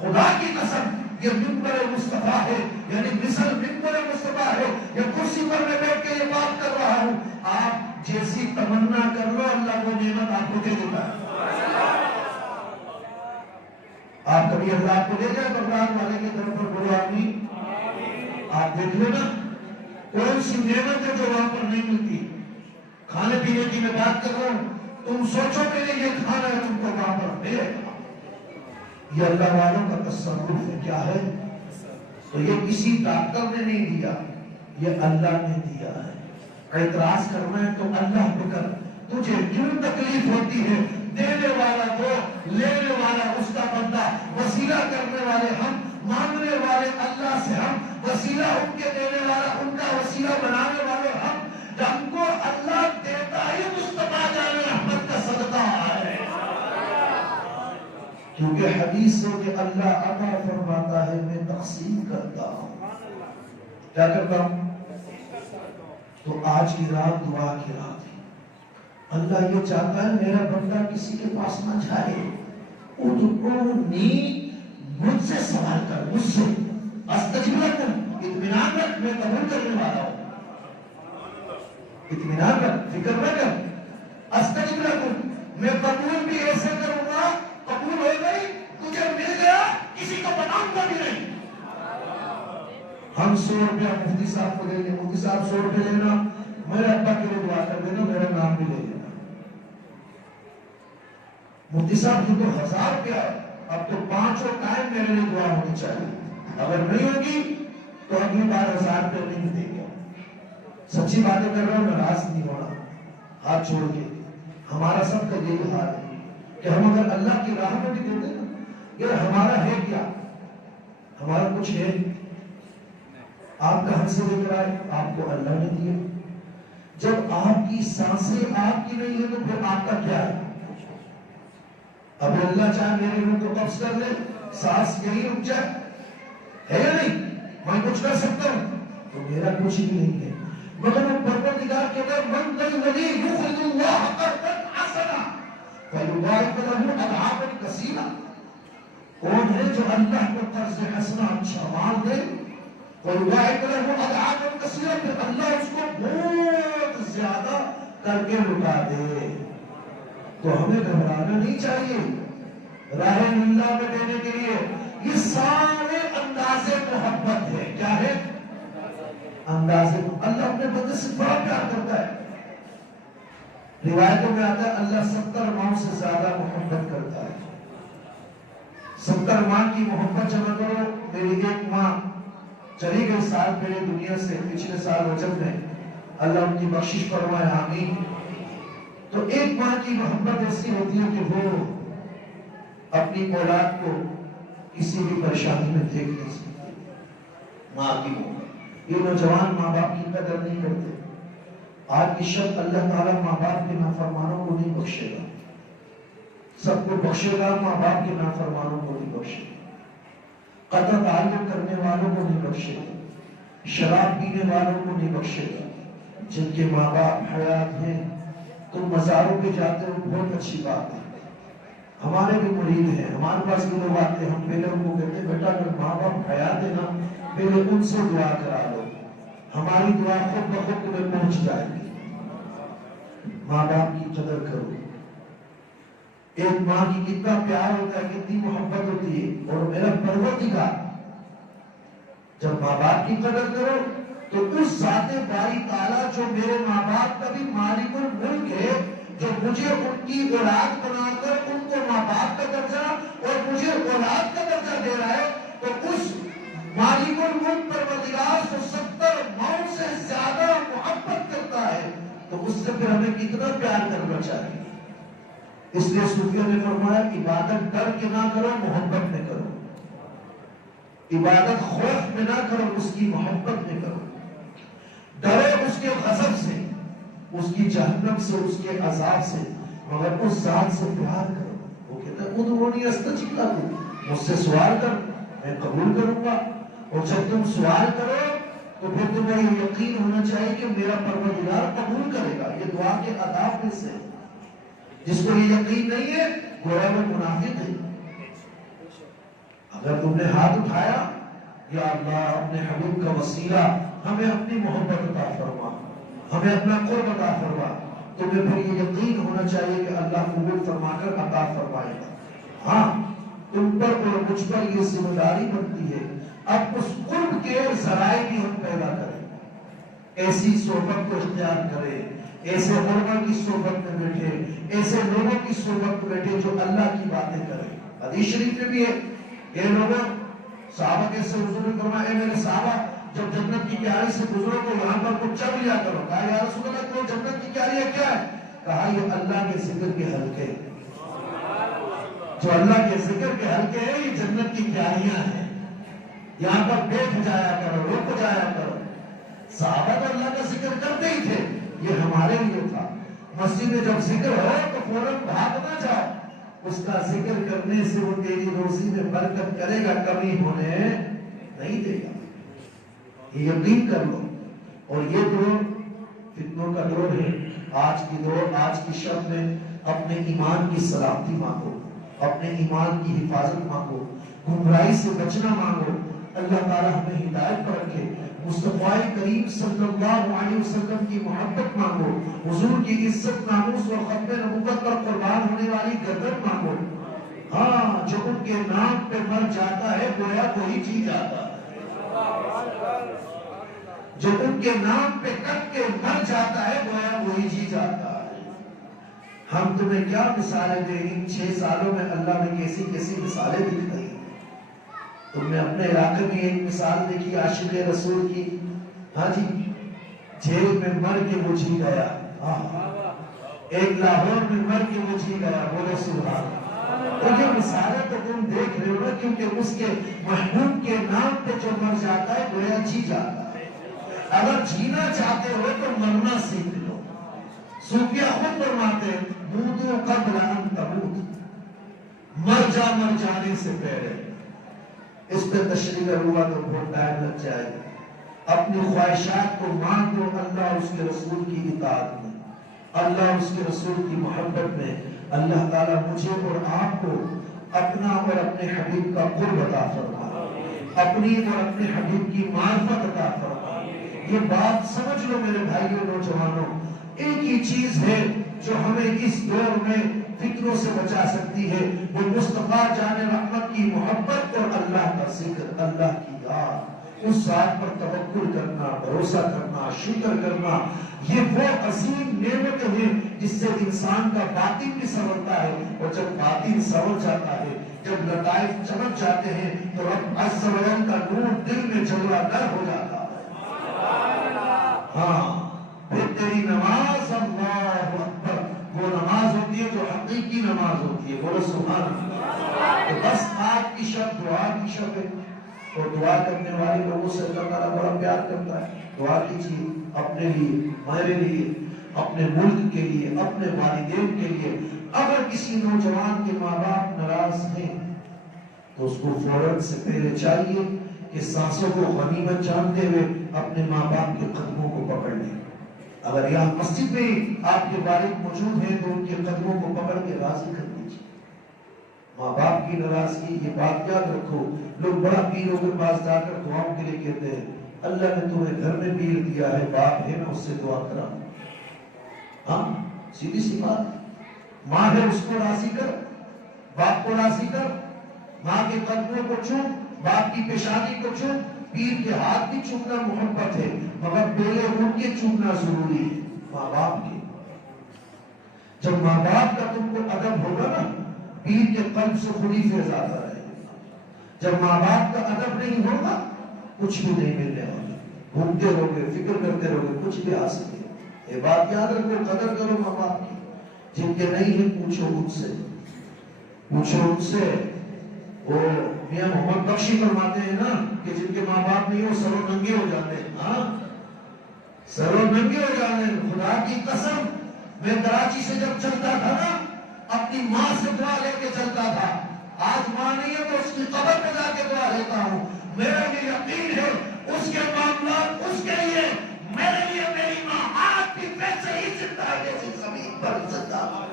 خدا کی قسم, یہ منبر مصطفیٰ ہے, یعنی مثل منبر مصطفیٰ ہے. یہ کرسی پر میں بیٹھ کے یہ بات کر رہا ہوں. آپ جیسی تمنا کر لو, اللہ وہ نعمت آپ کو دے دیتا ہے. آپ کبھی اللہ کو لے جائے بغداد والے کی طرف پر, بولو آمین. آپ دیکھ لو نا, کون سی نعمت ہے جو وہاں پر نہیں ملتی. کھانے پینے کی میں بات کر رہا ہوں, تم سوچو کہ یہ کھانا ہے تم کو وہاں پر ملے گا. یہ اللہ والوں کا تصرف ہے. کیا ہے؟ تو یہ کسی ڈاکٹر نے نہیں دیا, یہ اللہ نے دیا ہے. اعتراض کرنا ہے تو اللہ پہ کر. تجھے کیوں تکلیف ہوتی ہے؟ دینے والا وہ, لینے والا اس کا بندہ, وسیلہ کرنے والے ہم, مانگنے والے اللہ سے ہم, وسیلہ ان کے دینے والا, ان کا وسیلہ بنانے والے ہم. ہم کو اللہ دیتا ہی مصطفیٰ جان رحمت کا صدقہ ہے. کیونکہ حدیث ہے کہ اللہ عطا فرماتا ہے, میں تقسیم کرتا ہوں. کیا کرتا ہوں؟ تو آج کی رات دعا کی رات ہے. اللہ یہ چاہتا ہے میرا بندہ کسی کے پاس نہ جائے. ادعونی, مجھ سے سوال کر, مجھ سے. استجب لکم, اطمینان رکھ, میں قبول کرنے والا ہوں. اطمینان رکھ, فکر نہ کر. استجب لکم, میں قبول بھی ایسے کروں گا, قبول ہو گئی, تجھے مل گیا, کسی کو بتاؤں گا بھی نہیں. ہم 100 روپیہ مفتی صاحب کو دیں گے, مفتی صاحب 100 روپے لینا, میرے ابا کے لیے دعا کر دینا, میرا نام بھی لے لینا. مفتی صاحب کی تو 1000 روپیہ, اب تو 5 قائم میرے لیے دعا ہونی چاہیے. اگر نہیں ہوگی تو اگلی بار 1000 روپے نہیں دے گا. سچی باتیں کر رہا ہوں, ناراض نہیں ہونا. ہاتھ چھوڑ کے, ہمارا سب کا یہی حال ہے کہ ہم اگر اللہ کی راہ میں بھی دیتے نا, یہ ہمارا ہے کیا؟ ہمارا کچھ ہے. آپ کہاں سے لے کر آئے؟ آپ کو اللہ نے دیا. جب آپ کی سانسیں آپ کی نہیں ہے تو پھر آپ کا کیا ہے؟ اب اللہ چاہے میرے روح کو قبض کر لے, سانس یہی رک جائے, ہے یا نہیں؟ میں کچھ کر سکتا ہوں تو میرا کچھ بھی نہیں ہے. مگر وہ پروردگار کے در من ذا الذی یقرض اللہ قرضا حسنا فیضاعف له اضعافا کثیرہ. کون ہے جو اللہ کو قرض حسنا, اچھا مال دے, فیضاعف له اضعافا کثیرہ, پھر اللہ اس کو بہت زیادہ کر کے لٹا دے. تو ہمیں گھبرانا نہیں چاہیے راہ اللہ میں دینے کے لیے. یہ سارے انداز محبت ہے. کیا ہے؟ انداز. اللہ اپنے بندے سے بڑا پیار کرتا ہے. روایتوں میں آتا ہے اللہ 70 ماں سے زیادہ محبت کرتا ہے. 70 ماں کی محبت جمع کرو. میری ایک ماں چلی گئی سال پہلے دنیا سے, پچھلے سال رجب میں, اللہ ان کی بخشش فرمائے, آمین. تو ایک ماں کی محبت ایسی ہوتی ہے کہ وہ اپنی اولاد کو کسی بھی پریشانی میں دیکھ نہیں سکتی. ماں کی محبت. یہ نوجوان ماں باپ کی قدر نہیں کرتے. آج کی شب اللہ تعالیٰ ماں باپ کے نافرمانوں کو نہیں بخشے گا, سب کو بخشے گا, ماں باپ کے نافرمانوں کو نہیں بخشے گا. قطع تعلق کرنے والوں کو نہیں بخشے گا, شراب پینے والوں کو نہیں بخشے گا. جن کے ماں باپ حیات ہیں, تم مزاروں پہ جاتے ہو, بہت اچھی بات ہے. ہمارے بھی مرید ہیں, ہمارے پاس بھی لوگ آتے ہیں, ہم پہلے ان کو کہتے ہیں بیٹا اگر ماں باپ حیات ہے نا, پہلے ان سے دعا کرا لو, ہماری دعا خود بخود تمہیں پہنچ جائے گی. ماں باپ کی قدر کرو. ایک ماں کی کتنا پیار ہوتا ہے, کتنی محبت ہوتی ہے. اور میرا پروردگار, جب ماں باپ کی قدر کرو تو اس ذات باری تعالیٰ جو میرے ماں باپ کا بھی مالک الملک ہے، جو مجھے ان کی اولاد بنا کر ان کو ماں باپ کا درجہ اور مجھے اولاد کا درجہ دے رہا ہے، تو اس مالک الملک پروردگار جو 70 ماؤں سے زیادہ محبت کرتا ہے، تو اس سے پھر ہمیں کتنا پیار کرنا چاہیے۔ اس لیے صوفیوں نے فرمایا عبادت ڈر کے نہ کرو، محبت میں کرو۔ عبادت خوف میں نہ کرو، اس کی محبت میں کرو۔ ڈرو اس کے غضب سے، اس کی جہنم سے، اس کے عذاب سے، مگر اس ذات سے پیار کرو۔ وہ کہتا ہے ادعونی استجب لکم، مجھ سے سوال کر، میں قبول کروں گا۔ اور جب تم سوال کرو تو پھر تمہیں یہ یقین ہونا چاہیے کہ میرا پروردگار قبول کرے گا۔ یہ دعا کے آداب میں سے، جس کو یہ یقین نہیں ہے گویا وہ منافق ہے۔ اگر تم نے ہاتھ اٹھایا، یا اللہ اپنے حبیب کا وسیلہ ہمیں اپنی محبت عطا فرما، ہمیں اپنا قرب عطا فرما، تمہیں پھر یہ یقین ہونا چاہیے کہ اللہ قبول فرما کر عطا فرمائے گا۔ ہاں، تم پر اور مجھ پر یہ ذمہ داری بنتی ہے اب اس قرب کے ذرائع بھی ہم پیدا کریں، ایسی صحبت کو اختیار کریں، ایسے علماء کی صحبت میں بیٹھے، ایسے لوگوں کی صحبت میں بیٹھے جو اللہ کی باتیں کریں۔ حدیث شریف میں بھی ہے، یہ لوگوں صحابہ کیسے حضور نے فرمایا اے میرے صحابہ، جب جنت کی کیاری سے گزرو تو یہاں پر کچھ چل لیا کرو۔ کہا یا رسول اللہ تو جنت کی کیاری ہے کیا ہے؟ کہا یہ اللہ کے ذکر کے حلقے، جو اللہ کے ذکر کے حلقے ہیں یہ جنت کی کیاریاں ہیں، یہاں پر بیٹھ جایا کرو، رک جایا کرو۔ صحابہ تو اللہ کا ذکر کرتے ہی تھے، یہ ہمارے لیے تھا۔ مسجد میں جب ذکر ہو تو فوراً بھاگ نہ جاؤ، اس کا ذکر کرنے سے وہ تیری روزی میں برکت کرے گا، کمی ہونے نہیں دے گا، یہ یقین کر لو۔ اور یہ دور فتنوں کا دور ہے، آج کی دور، آج کی شب میں اپنے ایمان کی سلامتی مانگو، اپنے ایمان کی حفاظت مانگو، گمراہی سے بچنا مانگو۔ اللہ تعالیٰ ہمیں ہدایت پر رکھے، مصطفیٰ کریم صلی اللہ علیہ وسلم کی محبت مانگو، حضور کی عزت ناموس اور ختم نبوت پر قربان ہونے والی گردن مانگو۔ ہاں، جو ان کے نام پہ مر جاتا ہے گویا وہی جی جاتا ہے، جو ان کے نام پہ کٹ کے مر جاتا ہے گویا وہی جی جاتا ہے۔ ہم تمہیں کیا مثالیں دیں، ان 6 سالوں میں اللہ نے کیسی کیسی مثالیں دکھائی۔ تم نے اپنے علاقے میں ایک مثال دیکھی عاشق رسول کی، ہاں جی، جیل میں مر کے وہ جی گیا، ایک لاہور میں مر کے وہ جی گیا، بولو سبحان اللہ۔ تو یہ مثالیں تو تم دیکھ رہے ہو نا، کیونکہ اس کے محبوب کے نام پہ جو مر جاتا ہے گویا جی جاتا ہے۔ اگر جینا چاہتے ہو تو مرنا سیکھ لو۔ صوفیہ خود فرماتے ہیں موتو قبل ان تموت، مر جانے سے پہلے۔ اس پہ تشریح ہوا تو بہت ٹائم لگ جائے گا۔ اپنی خواہشات کو مان دو اللہ اس کے رسول کی اطاعت میں، اللہ اس کے رسول کی محبت میں۔ اللہ تعالیٰ مجھے اور آپ کو اپنا اور اپنے حبیب کا قرب عطا فرما، اپنی اور اپنے حبیب کی معرفت عطا فرما۔ یہ بات سمجھ لو میرے بھائیوں نوجوانوں، ایک ہی چیز ہے جو ہمیں اس دور میں فتنوں سے بچا سکتی ہے، وہ مصطفیٰ جان رحمت کی محبت اور اللہ کا ذکر، اللہ کی یاد، اس ذات پر توکل کرنا، بھروسہ کرنا، شکر کرنا۔ یہ وہ عظیم نعمت ہے جس سے انسان کا باطن بھی سنورتا ہے، اور جب باطن سنور جاتا ہے، جب لطائف چمک جاتے ہیں تو رب عز و جل کا نور دل میں جلوہ گر ہو جاتا ہے۔ ہاں، پھر تیری نماز اللہ اکبر، وہ نماز ہوتی ہے جو حقیقی نماز ہوتی ہے، بولو سبحان اللہ۔ تو بس آج کی شب دعا کی شب ہے، اور دعا کرنے والے لوگوں سے اللہ تعالیٰ بڑا پیار کرتا ہے۔ دعا کیجیے اپنے لیے، میرے لیے، اپنے ملک کے لیے، اپنے والدین کے لیے۔ اگر کسی نوجوان کے ماں باپ ناراض ہیں تو اس کو فوراً سے پہلے چاہیے کہ سانسوں کو غنیمت جانتے ہوئے اپنے ماں باپ کے قدموں کو پکڑ لیں۔ اگر یہاں مسجد میں آپ کے والد موجود ہیں تو ان کے قدموں کو پکڑ کے راضی کر دیجیے۔ ماں باپ کی ناراضگی، یہ بات یاد رکھو، لوگ بڑا پیروں کے پاس جا کر دعاؤں کے لیے کہتے ہیں اللہ نے تمہیں گھر میں پیر دیا ہے، باپ ہے میں اس سے دعا کرا۔ ہاں، سیدھی سی بات، ماں ہے اس کو راضی کر، باپ کو راضی کر، ماں کے قدموں کو چوم، باپ کی پیشانی کو چوم۔ پیر کے ہاتھ بھی چومنا محبت ہے، مگر پہلے ان کے چننا ضروری ہے، ماں باپ کے۔ جب ماں باپ کا تم کو ادب ہوگا نا، پیر کے قلب سے خود ہی فیض آتا رہے گا۔ جب ماں باپ کا ادب نہیں ہوگا کچھ بھی نہیں ملنے والا، گھومتے رہو گے، فکر کرتے رہو گے، کچھ بھی حاصل نہیں۔ یہ بات یاد رکھو، قدر کرو ماں باپ کی۔ جن کے نہیں ہے پوچھو ان سے، پوچھو ان سے۔ وہ میاں محمد بخشی فرماتے ہیں نا کہ جن کے ماں باپ نہیں ہو سرو ننگے ہو جاتے ہیں۔ ہاں سرو ننگے ہو جاتے ہیں۔ خدا کی قسم، میں کراچی سے جب چلتا تھا نا، اپنی ماں سے دعا لے کے چلتا تھا۔ آج ماں نہیں ہے تو اس کی قبر پہ جا کے دعا لیتا ہوں۔ میرا یہ یقین ہے اس کے معاملات اس کے لیے، میرے لیے میری ماں آج بھی ویسے ہی زندہ ہے جیسی زمین پر زندہ ہے،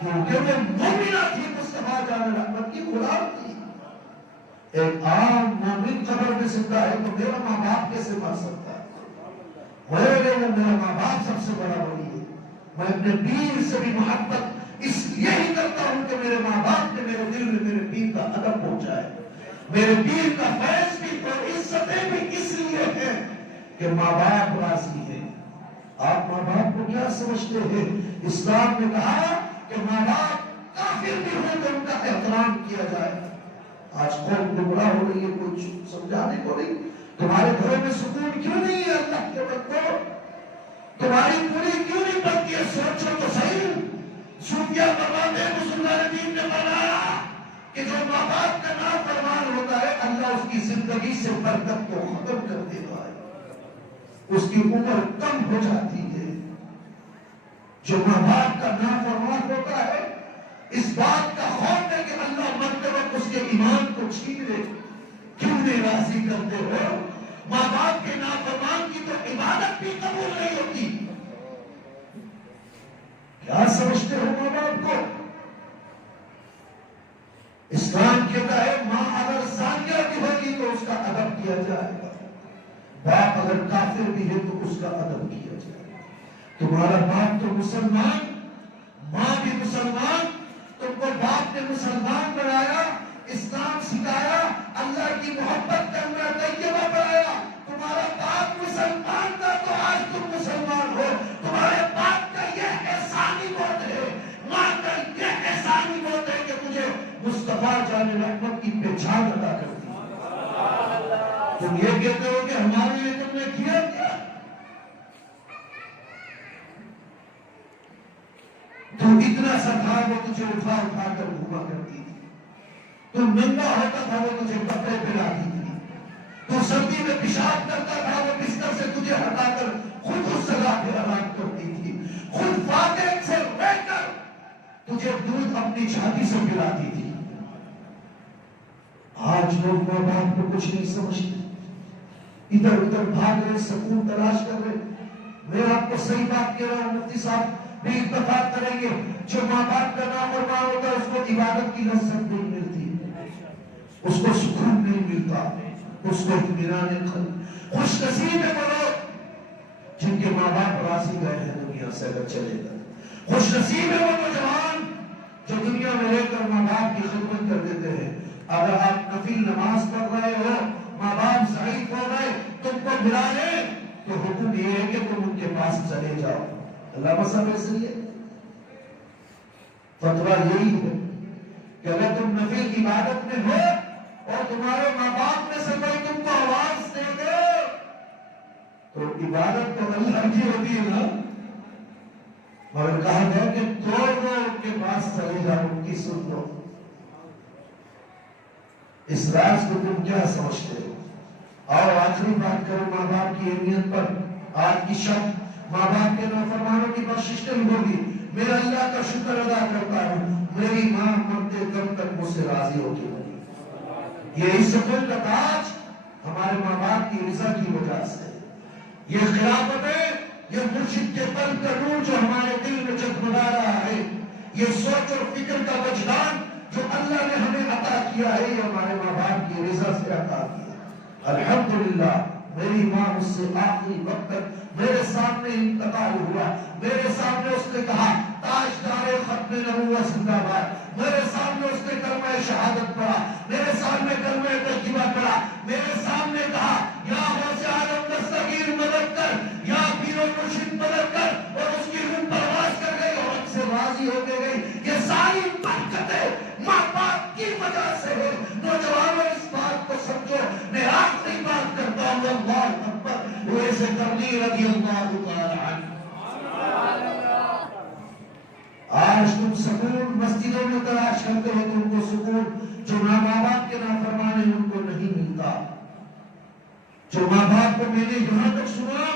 کیونکہ وہ مومنہ تھی، مصطفیٰ جان رحمت کی غلام تھی۔ ایک عام مومن قبر میں زندہ ہے تو میرا ماں باپ کیسے مر سکتا ہے؟ میرے لیے میرا ماں باپ سب سے بڑا ولی ہے۔ میں اپنے پیر سے بھی محبت اس لیے ہی کرتا ہوں کہ میرے ماں باپ نے میرے دل میں میرے پیر کا ادب پہنچا ہے۔ میرے پیر کا فیض بھی اور عزتیں بھی اس لیے ہیں کہ ماں باپ راضی ہے۔ آپ ماں باپ کو کیا سمجھتے ہیں؟ اسلام نے کہا کہ ماں باپ کافر بھی ہو تو ان کا احترام کیا جائے۔ آج قوم گمراہ ہو رہی ہے، کوئی سمجھانے کو نہیں۔ تمہارے گھروں میں سکون کیوں نہیں ہے؟ اللہ کے بندو، تمہاری پوری کیوں نہیں بنتی ہے؟ سوچو تو صحیح۔ صوفیہ فرماتے ہیں، مسلمان دین نے بنایا کہ جو ماں باپ کا نافرمان ہوتا ہے اللہ اس کی زندگی سے برکت کو ختم کر دیتا ہے، اس کی عمر کم ہو جاتی ہے۔ جو ماں باپ کا نافرمان ہوتا ہے اس بات کا خوف ہے کہ اللہ مرتے وقت اس کے ایمان کو چھین لے۔ کیوں نہیں راضی کرتے ہو؟ ماں باپ کے نافرمان کی تو عبادت بھی قبول نہیں ہوتی۔ کیا سمجھتے ہو ماں باپ کو؟ اسلام کہتا ہے ماں اگر زانیہ بھی ہوگی تو اس کا ادب کیا جائے گا، باپ اگر کافر بھی ہے تو اس کا ادب کیا جائے گا۔ تمہارا باپ تو مسلمان، ماں بھی مسلمان، تم کو باپ نے مسلمان بنایا، اسلام سکھایا، اللہ کی محبت کرنا طیبہ بنایا۔ تمہارا باپ مسلمان تھا تو آج تم مسلمان ہو۔ تمہارے باپ کا یہ احسانی بہت ہے، ماں کا یہ احسانی بہت ہے کہ مجھے مصطفیٰ جان رحمت کی پہچان ادا کر دی۔ تم یہ کہتے ہو کہ ہمارے لیے تم نے کیا کیا؟ تو اتنا سا تھا وہ تجھے اٹھا اٹھا کر گھوما کرتی تھی، تو ننگا ہوتا تھا وہ تجھے کپڑے پہناتی تھی، تو سردی میں پیشاب کرتا تھا وہ بستر سے تجھے ہٹا کر خود اس جگہ پہ آرام کرتی تھی، خود فاتح سے رہ کر تجھے دودھ اپنی چھاتی سے پلاتی تھی۔ آج لوگ ماں باپ کو کچھ نہیں سمجھتے، ادھر ادھر بھاگ رہے، سکون تلاش کر رہے۔ میں آپ کو صحیح بات کہہ رہا ہوں، مفتی صاحب بھی اتفاق کریں گے، جو ماں باپ کا نافرمان ہوتا ہے اس کو عبادت کی لذت نہیں ملتی، اس کو سکون نہیں ملتا، اس کو اطمینان قلب۔ خوش نصیب ہے وہ لوگ جن کے ماں باپ راضی گئے ہیں دنیا سے اگر چلے گئے۔ خوش نصیب ہے وہ نوجوان جو دنیا میں رہ کر ماں باپ کی خدمت کر دیتے ہیں۔ اگر آپ نفل نماز پڑھ رہے ہو، ماں باپ ضعیف ہو گئے، تم کو بلا لیں تو حکم یہ ہے کہ تم ان کے پاس چلے جاؤ۔ علامہ صاحب اس لیے فتویٰ یہی ہے کہ اگر تم نفل عبادت میں ہو اور تمہارے ماں باپ میں سے کوئی تم کو آواز دے دے تو عبادت تو اللہ کی ہوتی ہے نا، مگر کہا گیا کہ توڑ دو ان کے پاس چلے جاؤ، ان کی سن لو۔ اس راز کو تم کیا سمجھتے ہو؟ اور آخری بات کرو ماں باپ کی اہمیت پر۔ آج کی شب ماں باپ کے نافرمانوں کی بخشش نہیں ہوگی۔ میں اللہ کا شکر ادا کرتا ہوں، میری ماں مرتے دم تک مجھ سے راضی ہو کے بنی۔ یہ عزت کا تاج ہمارے ماں باپ کی رضا کی وجہ سے، یہ خلافتیں، یہ مرشد کے قلب کا نور جو ہمارے دل میں جگمگا رہا ہے، یہ سوچ اور فکر کا وجدان جو اللہ نے ہمیں عطا کیا ہے، یہ ہمارے ماں باپ کی رضا سے عطا کیا۔ الحمدللہ میری ماں مجھ سے آخری وقت تک میرے ساتھ سامنے انتقال ہوا، میرے سامنے اس نے کہا تاجدار ختم نبوت زندہ باد، میرے سامنے اس نے کلمہ شہادت پڑھا، میرے سامنے کلمہ تقیہ پڑھا، میرے سامنے کہا یا غوث عالم دستگیر مدد کر، یا پیر و مرشد مدد کر، اور اس کی روح پرواز کر گئی اور ان سے راضی ہو کے گئی۔ یہ ساری برکتیں ماں باپ کی وجہ سے ہے۔ نوجوانوں اس بات کو سمجھو، میں آخری بات کرتا ہوں، اللہ اکبر، وہ ایسے کرنی رضی اللہ تعالی عنہ۔ آج تم سکون مسجدوں میں تلاش کرتے ہو، تم کو سکون جو ماں باپ کے نافرمان ہیں ان کو نہیں ملتا۔ جو ماں باپ کو میں نے یہاں تک سنا،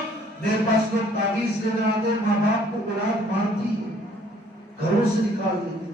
میرے پاس لوگ تعویذ دینے آتے، ماں باپ کو اولاد مارتی ہے، گھروں سے نکال دیتی۔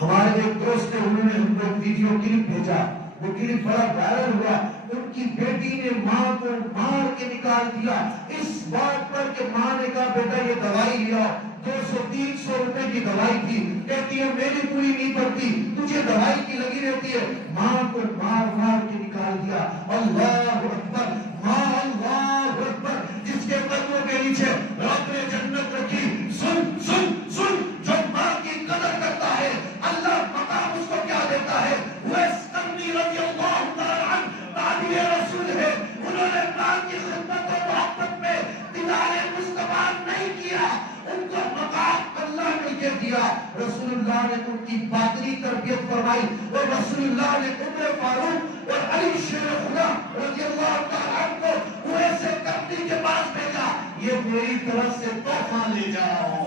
ہمارے ایک دوست نے، انہوں نے ہم کو ویڈیو کلپ بھیجا، وہ کلپ بڑا وائرل ہوا، ان کی بیٹی نے ماں کو مار کے نکال دیا اس بات پر کہ ماں نے کہا بیٹا یہ دوائی لیا، 200-300 روپے کی دوائی تھی، کہتی ہے میری پوری نہیں پڑتی، تجھے دوائی کی لگی رہتی ہے۔ ماں کو مار مار کے نکال دیا۔ اللہ اکبر، ماں اللہ اکبر، جس کے قدموں کے نیچے رب نے جنت رکھی۔ سن سن سن، جو ماں کی قدر کرتا ہے اللہ مقام اس کو کیا دیتا ہے۔ ویسٹرنی رضی اللہ تعالی عنہ تابع رسول ہے، انہوں نے ماں کی خدمت و محبت میں دیدار مصطفیٰ نہیں کیا، ان کو مقام اللہ نے یہ دیا۔ رسول اللہ نے ان کی باطنی تربیت فرمائی، اور رسول اللہ نے عمر فاروق اور علی شیر خدا رضی اللہ تعالیٰ عنہ کو ویسے کرنی کے پاس بھیجا، یہ میری طرف سے تحفہ لے جاؤ۔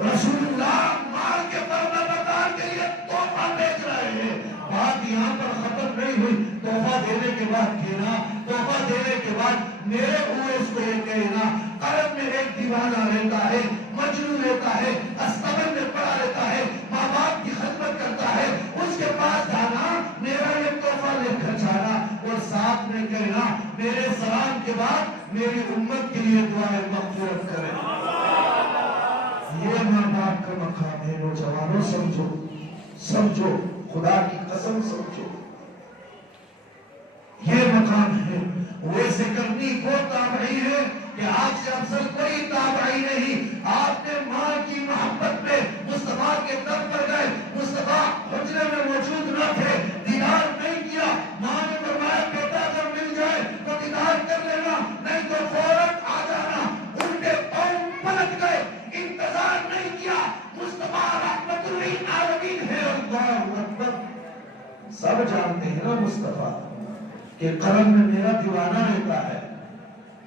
رسول اللہ مال کے فرما بردار کے لیے تحفہ بھیج رہے ہیں۔ بات یہاں پر ختم نہیں ہوئی، تحفہ دینے کے بعد کہنا، تحفہ دینے کے بعد میرے اویس کو یہ کہنا، قلب میں ایک دیوانہ رہتا ہے، مجنون رہتا ہے، استغفار میں پڑا رہتا ہے، ماں باپ کی خدمت کرتا ہے، اس کے پاس جانا، میرا یہ تحفہ لے کر جانا، اور ساتھ میں کہنا میرے سلام کے بعد میری امت کے لیے دعائیں مغفرت کریں۔ یہ ماں باپ کا مقام ہے۔ نوجوانوں سمجھو، سمجھو، خدا کی قسم سمجھو، یہ مقام ہے۔ ویسے کرنی وہ تابعی ہے کہ آپ سے افضل کوئی تابعی نہیں۔ آپ نے ماں کی محبت میں مصطفیٰ کے در پر گئے، مصطفیٰ حجرے میں موجود نہ تھے، دیدار نہیں کیا، ماں نے فرمایا بیٹا اگر مل جائے تو دیدار کر لینا، نہیں تو فوراً آ جانا۔ ان کے پاؤں پلٹ گئے، انتظار نہیں کیا۔ مصطفیٰ رحمت للعالمین ہے۔ اللہ اکبر، سب جانتے ہیں نا مصطفیٰ کہ قلب میں میرا دیوانہ رہتا ہے،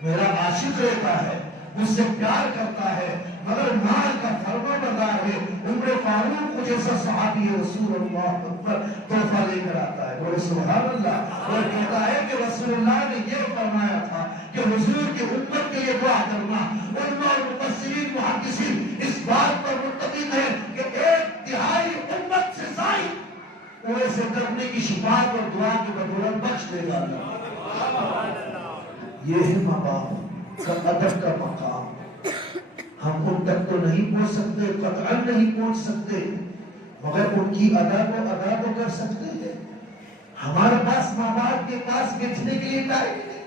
میرا عاشق رہتا ہے، مجھ سے پیار کرتا ہے، مگر مال کا فرما بردار ہے۔ عمر فاروق کو جیسا صحابی رسول اللہ اکبر تحفہ لے کر آتا ہے، بولے سبحان اللہ، اور کہتا ہے کہ رسول اللہ نے یہ فرمایا تھا کہ حضور کی امت کے لیے دعا کرنا۔ علماء اور مفسرین محدثین اس بات پر متفق ہیں کہ 1/3 امت سے زائد ویسے کرنے کی شفاعت اور دعا کی بدولت بخش دے گا۔ یہ ہے ماں باپ کا ادب کا مقام۔ ہم ان تک تو نہیں پہنچ سکتے، قطعاً نہیں پہنچ سکتے، مگر ان کی ادا کو ادا تو کر سکتے ہیں۔ ہمارے پاس ماں باپ کے پاس بیٹھنے کے لیے ٹائم نہیں،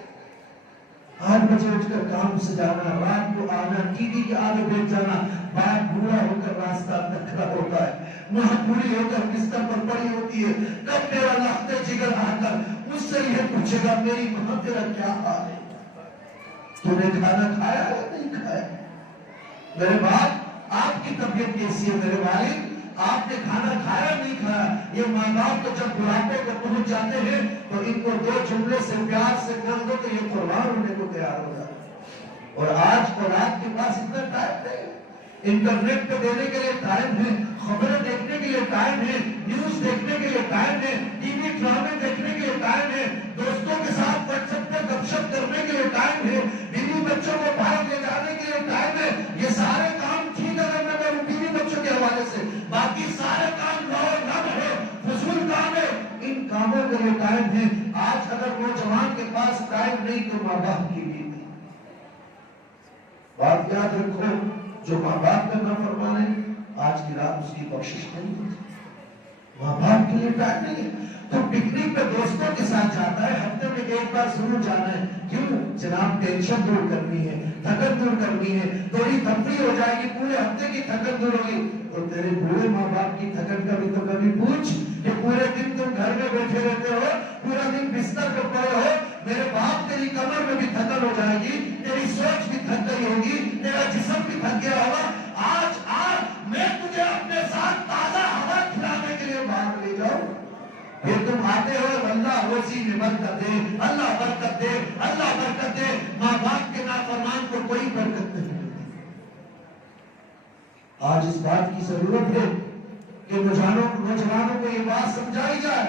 8 بجے اٹھ کر کام سے جانا، رات کو آنا، ٹی وی کے آگے بیٹھ جانا، باپ بوڑھا ہو کر راستہ تکڑا ہوتا ہے، ماں بوڑھی ہو کر بستر پر پڑی ہوتی ہے، کب میرا لخت جگر آ کر مجھ سے یہ پوچھے گا میری ماں تیرا کیا حال ہے، تو نے کھانا کھایا یا نہیں کھایا؟ میرے باپ آپ کی طبیعت کیسی ہے؟ میرے والد آپ نے کھانا کھایا نہیں کھایا؟ یہ ماں باپ تو جب بڑھاپے کو پہنچ جاتے ہیں تو ان کو 2 جملے سے پیار سے کہہ دو تو یہ قربان ہونے کو تیار ہو جاتا ہے۔ اور آج اولاد کے پاس اتنا ٹائم نہیں، انٹرنیٹ پہ دینے کے لیے ٹائم ہے، خبریں دیکھنے کے لیے ٹائم ہے، نیوز دیکھنے کے لیے ٹائم ہے، ٹی وی ڈرامے دیکھنے کے لیے ٹائم ہے، دوستوں کے ساتھ واٹس ایپ پہ گپ شپ کرنے کے لیے ٹائم ہے، بیوی بچوں کو باہر لے جانے کے لیے ٹائم ہے۔ یہ سارے کام ٹھیک اگر میں کروں بیوی بچوں کے حوالے سے، باقی سارے کام لو ہے، فضول کام ہے، ان کاموں کے لیے ٹائم ہے۔ آج اگر نوجوان کے پاس ٹائم نہیں تو ماں باپ کی بھی نہیں۔ بات یاد رکھو، جو ماں باپ کا نافرمان ہے آج کی رات اس کی بخشش نہیں ہوتی۔ ماں باپ کے لیے ٹائم نہیں ہے تو پکنک پہ دوستوں کے ساتھ جاتا ہے، ہفتے میں 1 بار ضرور جانا ہے، کیوں؟ جناب ٹینشن دور کرنی ہے، تھکن دور کرنی ہے، تھوڑی تفریح ہو جائے گی، پورے ہفتے کی تھکن دور ہوگی. اور تیرے بوڑھے ماں باپ کی تھکن کا بھی تو کبھی پوچھ کہ پورے دن تم گھر میں بیٹھے رہتے ہو، پورا دن بستر پر پڑے ہو. میرے باپ تیری کمر میں بھی تھکن ہو جائے گی، تیری سوچ بھی تھک گئی ہوگی، تیرا جسم بھی تھک گیا ہوگا. آج میں تجھے اپنے ساتھ تازہ ہوا کھلانے کے لیے باہر لے جاؤں. پھر تم آتے ہو اللہ روزی میں برکت دے، اللہ برکت دے، اللہ برکت دے. ماں باپ کے نافرمان کو کوئی برکت نہیں ملتی. آج اس بات کی ضرورت ہے کہ نوجوانوں کو یہ بات سمجھائی جائے.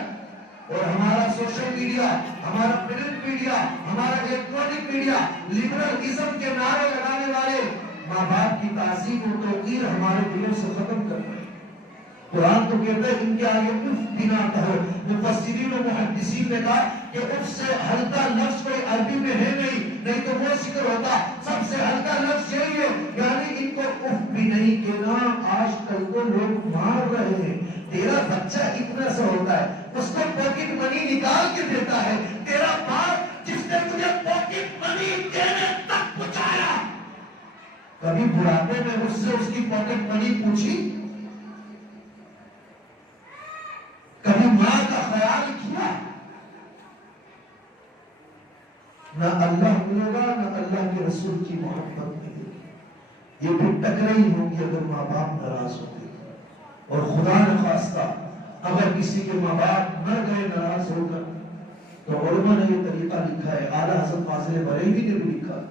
اور ہمارا سوشل میڈیا، ہمارا پرنٹ میڈیا، ہمارا الیکٹرانک میڈیا لبرلزم کے نعرے لگانے والے ماں باپ کی تعظیم اور توقیر ہمارے دلوں سے ختم کر رہے ہیں. قرآن تو کہتا ہے ان کے آگے اف بھی نہ کہو. مفسرین و محدثین نے کہا کہ اف سے ہلکا لفظ کوئی عربی میں ہے نہیں تو وہ ذکر ہوتا. سب سے ہلکا لفظ یہی ہے، یعنی ان کو اف بھی نہیں کہنا. آج کل کو لوگ مار رہے ہیں. تیرا بچہ اتنا سا ہوتا ہے، اس کو پاکٹ منی نکال کے دیتا ہے. تیرا باپ جس نے تجھے پاکٹ منی دینے تک پہنچایا، کبھی بڑھاپے میں اس سے اس کی پاکٹ منی پوچھی؟ کبھی ماں کا خیال کیا؟ نہ اللہ ملے گا، نہ اللہ کے رسول کی محبت ملے گی. یہ بھی ٹکرائی ہوگی اگر ماں باپ ناراض ہوں گے. اور خدا نخواستہ اگر کسی کے ماں باپ مر گئے ناراض ہو کر، تو علماء نے یہ طریقہ لکھا ہے، اعلیٰ حضرت فاضل بریلوی نے بھی لکھا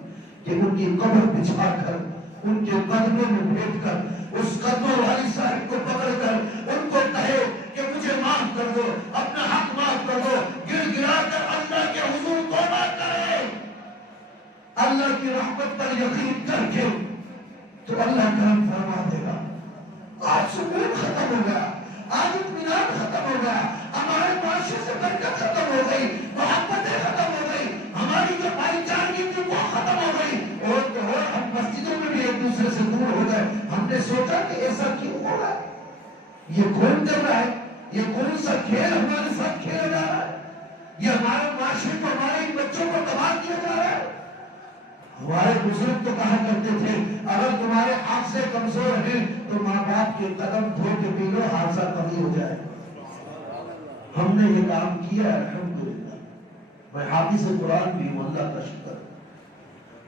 کہ ان کی قبر بچھا کر، ان کے قدموں میں بیٹھ کر، اس قدموں والی صاحب کو پکڑ کر ان کو کہے کہ مجھے معاف کر دو، اپنا حق معاف کر دو. گر گرا کر اللہ کے حضور توبہ کرے، اللہ کی رحمت پر یقین کر کے، تو اللہ کرم فرما دے گا. آج سکون ختم ہو گیا، آج اطمینان ختم ہو گیا، ہمارے معاشرے سے برکت ختم ہو گئی، محبتیں ختم ہو گئی، ہماری جو بھائی چارگی تھی وہ ختم ہو گئی. اور ہم مسجدوں میں بھی ایک دوسرے سے دور ہو گئے. ہم نے سوچا کہ ایسا کیوں ہو رہا ہے؟ یہ کون کر رہا ہے؟ یہ کون سا کھیل ہمارے ساتھ کھیلا جا رہا ہے؟ یہ ہمارے معاشرے کو، ہمارے بچوں کو تباہ کیا جا رہا ہے. ہمارے بزرگ تو کہا کرتے تھے اگر تمہارے حافظے کمزور ہیں تو ماں باپ کے قدم دھو کے پی لو، حافظہ کمی ہو جائے. ہم نے یہ کام کیا ہے الحمدللہ. میں حافظ قرآن بھی ہوں، اللہ کا شکر.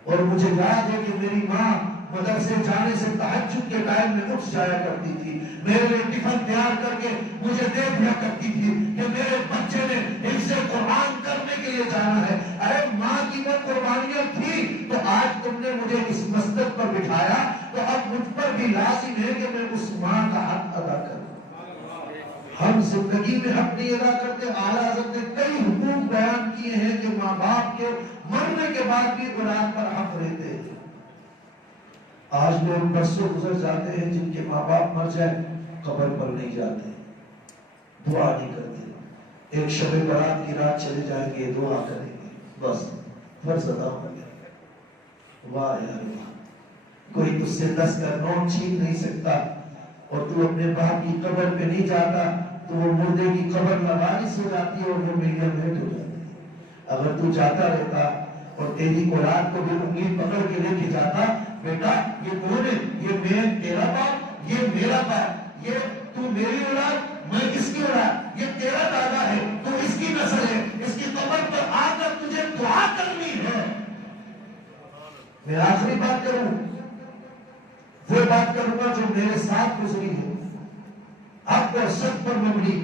اور مجھے یاد ہے کہ میری ماں مدرسے جانے سے تہجد کے ٹائم میں اٹھ جایا کرتی تھی، میرے لیے ٹفن تیار کر کے مجھے دے دیا کرتی تھی کہ میرے بچے نے حفظ قرآن کرنے کے لیے جانا ہے. ارے ماں کی وہ قربانیاں تھی، تو آج تم نے مجھے اس مسجد پر بٹھایا، تو اب مجھ پر بھی لازم ہے کہ میں اس ماں کا حق ادا کروں. ہم زندگی میں حق نہیں ادا کرتے. اعلیٰ حضرت نے کئی حقوق بیان کیے ہیں کہ ماں باپ کے مرنے کے بعد بھی اولاد پر حق رہتے ہیں. آج لوگ برسوں گزر جاتے ہیں جن کے ماں باپ مر جائے قبر پر نہیں جاتے، دعا نہیں کرتے. ایک شب برات کی رات چلے جائیں گے، دعا کریں گے، بس فرض ادا ہو گیا. واہ یار واہ، کوئی تجھ سے 10 کا نوٹ چھین نہیں سکتا. اور تو اپنے باپ کی قبر پہ نہیں جاتا تو وہ مردے کی قبر لوارث ہو جاتی ہے اور وہ میڈیا بھیٹ ہو جاتی ہے. اگر تو جاتا رہتا اور تیری اولاد کو بھی انگلی پکڑ کے لے کے جاتا، بیٹا یہ کون ہے؟ یہ میں تیرا باپ، یہ میرا باپ، یہ تو میری اولاد، میں اس کی اولاد، یہ تیرا دادا ہے، تو اس کی نسل ہے، اس کی قبر پر آ کر تجھے دعا کرنی ہے. میں آخری بات کروں، وہ بات کروں گا جو میرے ساتھ گزری ہے، حق اور سچ پر مبنی.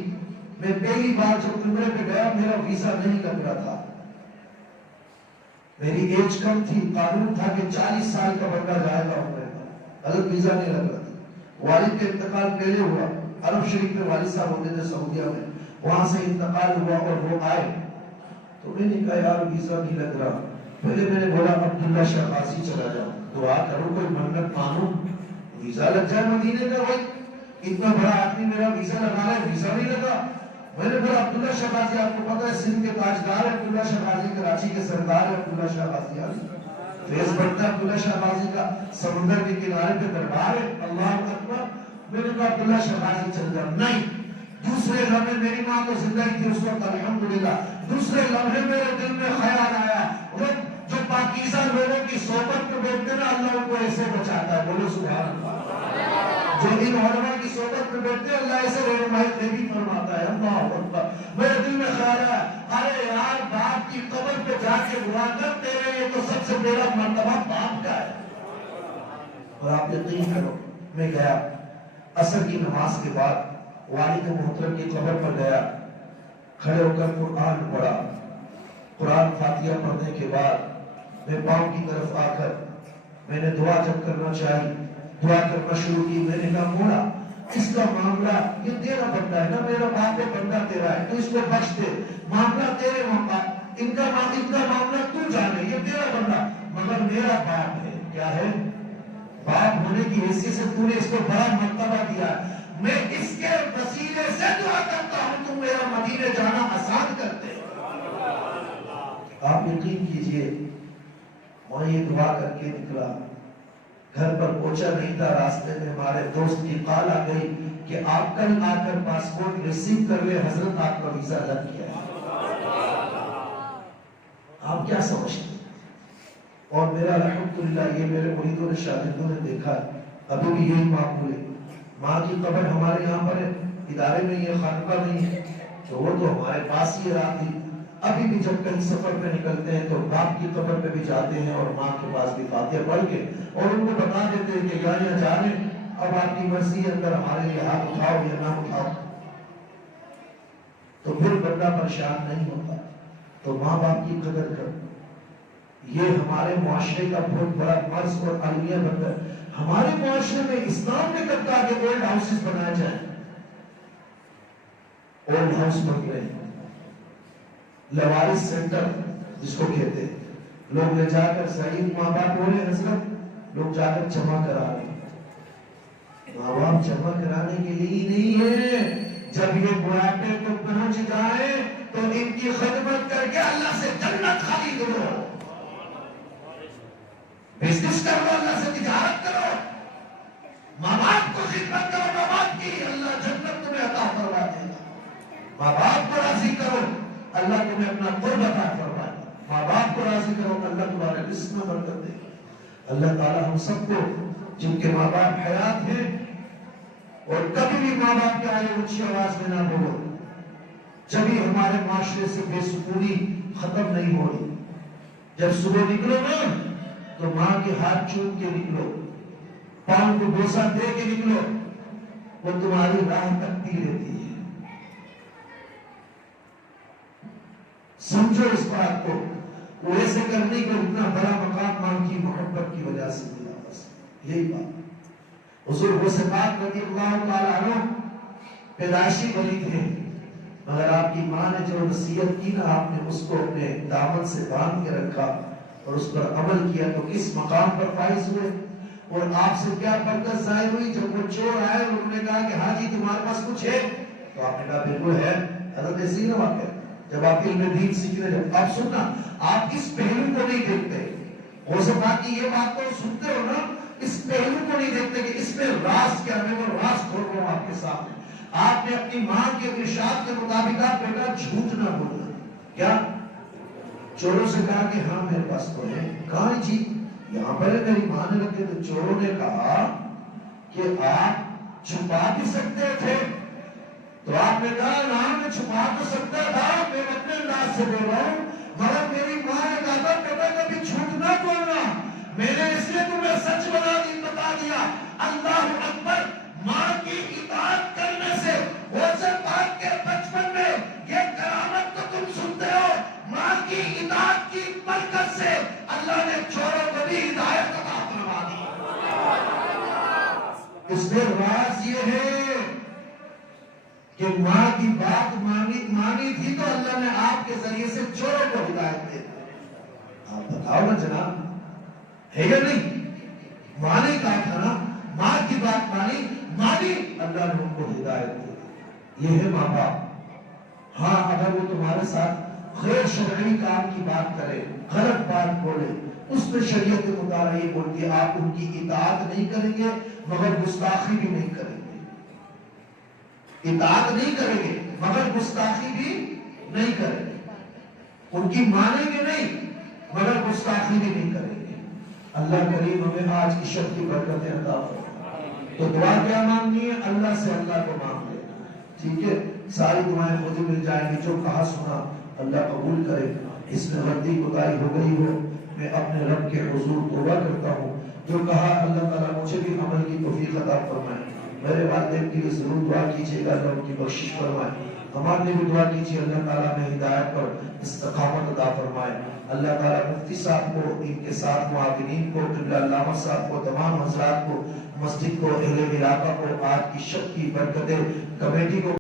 میں پہلی بار جب عمرے پہ گیا میرا ویزا نہیں لگ رہا تھا، میری ایج کم تھی. قانون تھا کہ 40 سال کا بندہ جائے گا عمرے پر، اگر ویزا نہیں لگ رہا تھا. والد کا انتقال پہلے ہوا، عرب شریف میں والد صاحب ہوتے تھے سعودیہ میں، وہاں سے انتقال ہوا اور وہ آئے. تو میں نے کہا یار ویزا نہیں لگ رہا. پہلے میں نے بولا عبداللہ شہبازی چلا جاؤ، دعا کرو کوئی منت مانو، ویزا لگ جائے مدینے کا. بھائی اتنا بڑا آدمی میرا ویزا لگا رہا ہے، ویزا نہیں لگا. میں نے بولا عبداللہ شہبازی، آپ کو پتا ہے سندھ کے تاجدار ہے عبداللہ شہبازی، کراچی کے سردار ہے عبداللہ شہبازی. فیض بڑھتا ہے عبداللہ شہبازی کا، سمندر کے کنارے پہ دربار ہے. اللہ اکبر. میں نے کہا عبداللہ شہبازی چل جاؤ. نہیں، دوسرے لمحے میری ماں تو زندہ ہی تھی اس وقت الحمدللہ، دوسرے لمحے میرے دل میں خیال آیا وہ جو پاکیزہ لوگوں کی صحبت میں بیٹھتے نا اللہ ان کو ایسے بچاتا ہے. بولو سبحان اللہ. جو ان علماء کی صحبت میں بیٹھتے اللہ ایسے رہنمائی بھی فرماتا ہے. اللہ اکبر. میرے دل میں خیال ہے ارے یار باپ کی قبر پہ جا کے دعا کرتے ہیں یہ تو سب سے بڑا مرتبہ باپ کا ہے. اور آپ یقین کرو میں گیا عصر کی نماز کے بعد والد محترم کی قبر پر گیا, کھڑے ہو کر قرآن پڑھا. قرآن فاتحہ پڑھنے کے بعد میں پاؤں کی طرف آ کر میں نے دعا جب کرنا چاہی, دعا کرنا شروع کی. میں نے کہا مولا اس کا معاملہ یہ تیرا بندہ ہے نا, میرا باپ ہے بندہ تیرا ہے تو اس کو بخش دے, معاملہ تیرے ان کا معاملہ تو جانے, یہ تیرا بندہ مگر میرا باپ ہے. کیا ہے؟ باپ ہونے کی حیثیت سے تو نے اس کو بڑا مرتبہ دیا ہے. میں اس کے وسیلے سے دعا کرتا ہوں تم میرا مدینے جانا آسان کر دے. آپ یقین کیجئے میں یہ دعا کر کے نکلا, گھر پر پہنچا نہیں تھا, راستے میں ہمارے دوست کی کال آ گئی کہ آپ کل آ کر پاسپورٹ ریسیو کر لے, حضرت آپ کا ویزا رد کیا ہے. آپ کیا سمجھتے ہیں؟ اور میرا الحمدللہ یہ میرے مریدوں نے شاگردوں نے دیکھا ابھی بھی یہی معمول ہے. ماں کی قبر ہمارے یہاں پر ہے, ادارے میں یہ خانقاہ نہیں ہے تو وہ تو ہمارے پاس ہی رات تھی. ابھی بھی جب کہیں سفر پہ نکلتے ہیں تو باپ کی قبر پہ بھی جاتے ہیں اور ماں کے پاس بھی فاتحہ پڑھ کے اور ان کو بتا دیتے ہیں کہ یہاں جا رہے ہیں, اب آپ کی مرضی ہے اندر ہمارے لیے ہاتھ اٹھاؤ یا نہ اٹھاؤ. تو پھر بندہ پریشان نہیں ہوتا. تو ماں باپ کی قدر کرو, یہ ہمارے معاشرے کا بہت بڑا مرض اور المیہ بنتا ہے. ہمارے معاشرے میں اسلام نے کرتا کہ اولڈ ہاؤسز بنائے جائیں. اولڈ ہاؤس بن رہے ہیں, لوارث سینٹر جس کو کہتے ہیں, لوگ لے جا کر صحیح ماں باپ ہو رہے حضرت لوگ جا کر جمع کرا رہے ہیں. ماں باپ جمع کرانے کے لیے ہی نہیں ہے, جب یہ بڑھاپے کو پہنچ جائے تو ان کی خدمت کر کے اللہ سے جنت خرید لو, بزنس کرو, اللہ سے تجارت کرو, ماں باپ کو خدمت کرو, ماں باپ کی اللہ جنت تمہیں عطا فرما دے گا. ماں باپ کو راضی کرو اللہ تمہیں اپنا قرب عطا فرمائے گا. ماں باپ کو راضی کرو اللہ تمہارے رزق میں برکت دے گا. اللہ تعالی ہم سب کو جن کے ماں باپ حیات ہیں اور کبھی بھی ماں باپ کے آگے اونچی آواز میں نہ بولو, جبھی ہمارے معاشرے سے بے سکونی ختم نہیں ہو رہی. جب صبح نکلو نا تو ماں کے ہاتھ چوم کے نکلو, پاؤں کو بوسہ دے کے نکلو, وہ تمہاری راہ تکتی رہتی ہے. سمجھو اس بات کو, وہ ایسے کرنے کو اتنا بڑا مقام ماں کی محبت کی وجہ سے ملا. بس یہی بات. حضور غوث پاک رضی اللہ تعالیٰ عنہ پیدائشی ولی تھے, مگر آپ کی ماں نے جو نصیحت کی نا آپ نے اس کو اپنے دامن سے باندھ کے رکھا اور اس پر عمل کیا تو کس مقام پر فائز ہوئے. اور آپ سے کیا برکت ظاہر ہوئی جب وہ چور آئے اور انہوں نے کہا کہ ہاں جی تمہارے پاس کچھ ہے, تو آپ نے کہا بالکل ہے. حضرت ایسی نہ واقع جب آپ علم دین سیکھنے جب آپ سننا آپ اس پہلو کو نہیں دیکھتے, غوث پاک کی یہ بات تو سنتے ہو نا, اس پہلو کو نہیں دیکھتے کہ اس میں راز کیا ہے. وہ راز کھول رہا ہوں آپ کے سامنے. آپ نے اپنی ماں کے ارشاد کے مطابق آپ بیٹا جھوٹ نہ بولنا. کیا چوروں سے کہا کہ ہاں میرے پاس تو ہے, کہاں جی یہاں پر ہے, میری ماں نے رکھے. تو چوروں نے کہا کہ آپ چھپا بھی سکتے تھے, تو آپ نے کہا نام میں چھپا تو سکتا تھا, میں اپنے انداز سے بول رہا ہوں, مگر میری ماں نے کہا تھا بیٹا کبھی جھوٹ نہ بولنا, میں نے اس لیے تمہیں سچ بتا دیا. اللہ اکبر. ماں کی اطاعت کرنے سے غوث پاک کے بچپن میں یہ کرامت تو تم سنتے ہو, ماں کی اطاعت کی برکت سے اللہ نے چوروں کو بھی ہدایت عطا فرما دی. اس میں راز یہ ہے کہ ماں کی بات مانی تھی تو اللہ نے آپ کے ذریعے سے چوروں کو ہدایت دے دی. آپ بتاؤ نا جناب, ہے یا نہیں؟ ماں نے کہا تھا نا, ماں کی بات مانی اللہ نے ان کو ہدایت دے دی. یہ ہے ماں باپ. ہاں اگر وہ تمہارے ساتھ غیر شرعی کام کی بات کرے, غلط بات بولے, اس میں شریعت مطالعہ یہ بولتی ہے آپ ان کی اطاعت نہیں کریں گے مگر گستاخی بھی نہیں کریں گے. اطاعت نہیں کریں گے مگر گستاخی بھی نہیں کریں گے. ان کی مانیں گے نہیں مگر گستاخی بھی نہیں کریں گے۔ اللہ کریم ہمیں آج کی شب کی برکتیں عطا فرمائے۔ تو دعا کیا مانگنی ہے؟ اللہ سے اللہ کو مانگ لینا ہے، ٹھیک ہے؟ ساری دعائیں خود ہی مل جائیں گی۔ جو کہا سنا اللہ قبول کرے۔ اس میں غلطی کوتاہی ہو گئی ہو، میں اپنے رب کے حضور توبہ کرتا ہوں۔ جو کہا اللہ تعالیٰ مجھے بھی عمل کی توفیق عطا فرمائے۔ میرے والدین کے لیے ضرور دعا کیجیے گا، اللہ ان کی بخشش فرمائے۔ ہمارے لیے بھی دعا کیجیے، اللہ تعالیٰ میں ہدایت پر استقامت عطا فرمائے۔ اللہ تعالیٰ مفتی صاحب کو، ان کے ساتھ معاونین کو، قبلہ علامہ صاحب کو، تمام حضرات کو، مسجد کو، اہل علاقہ کو آج کی شب کی برکتیں، کمیٹی کو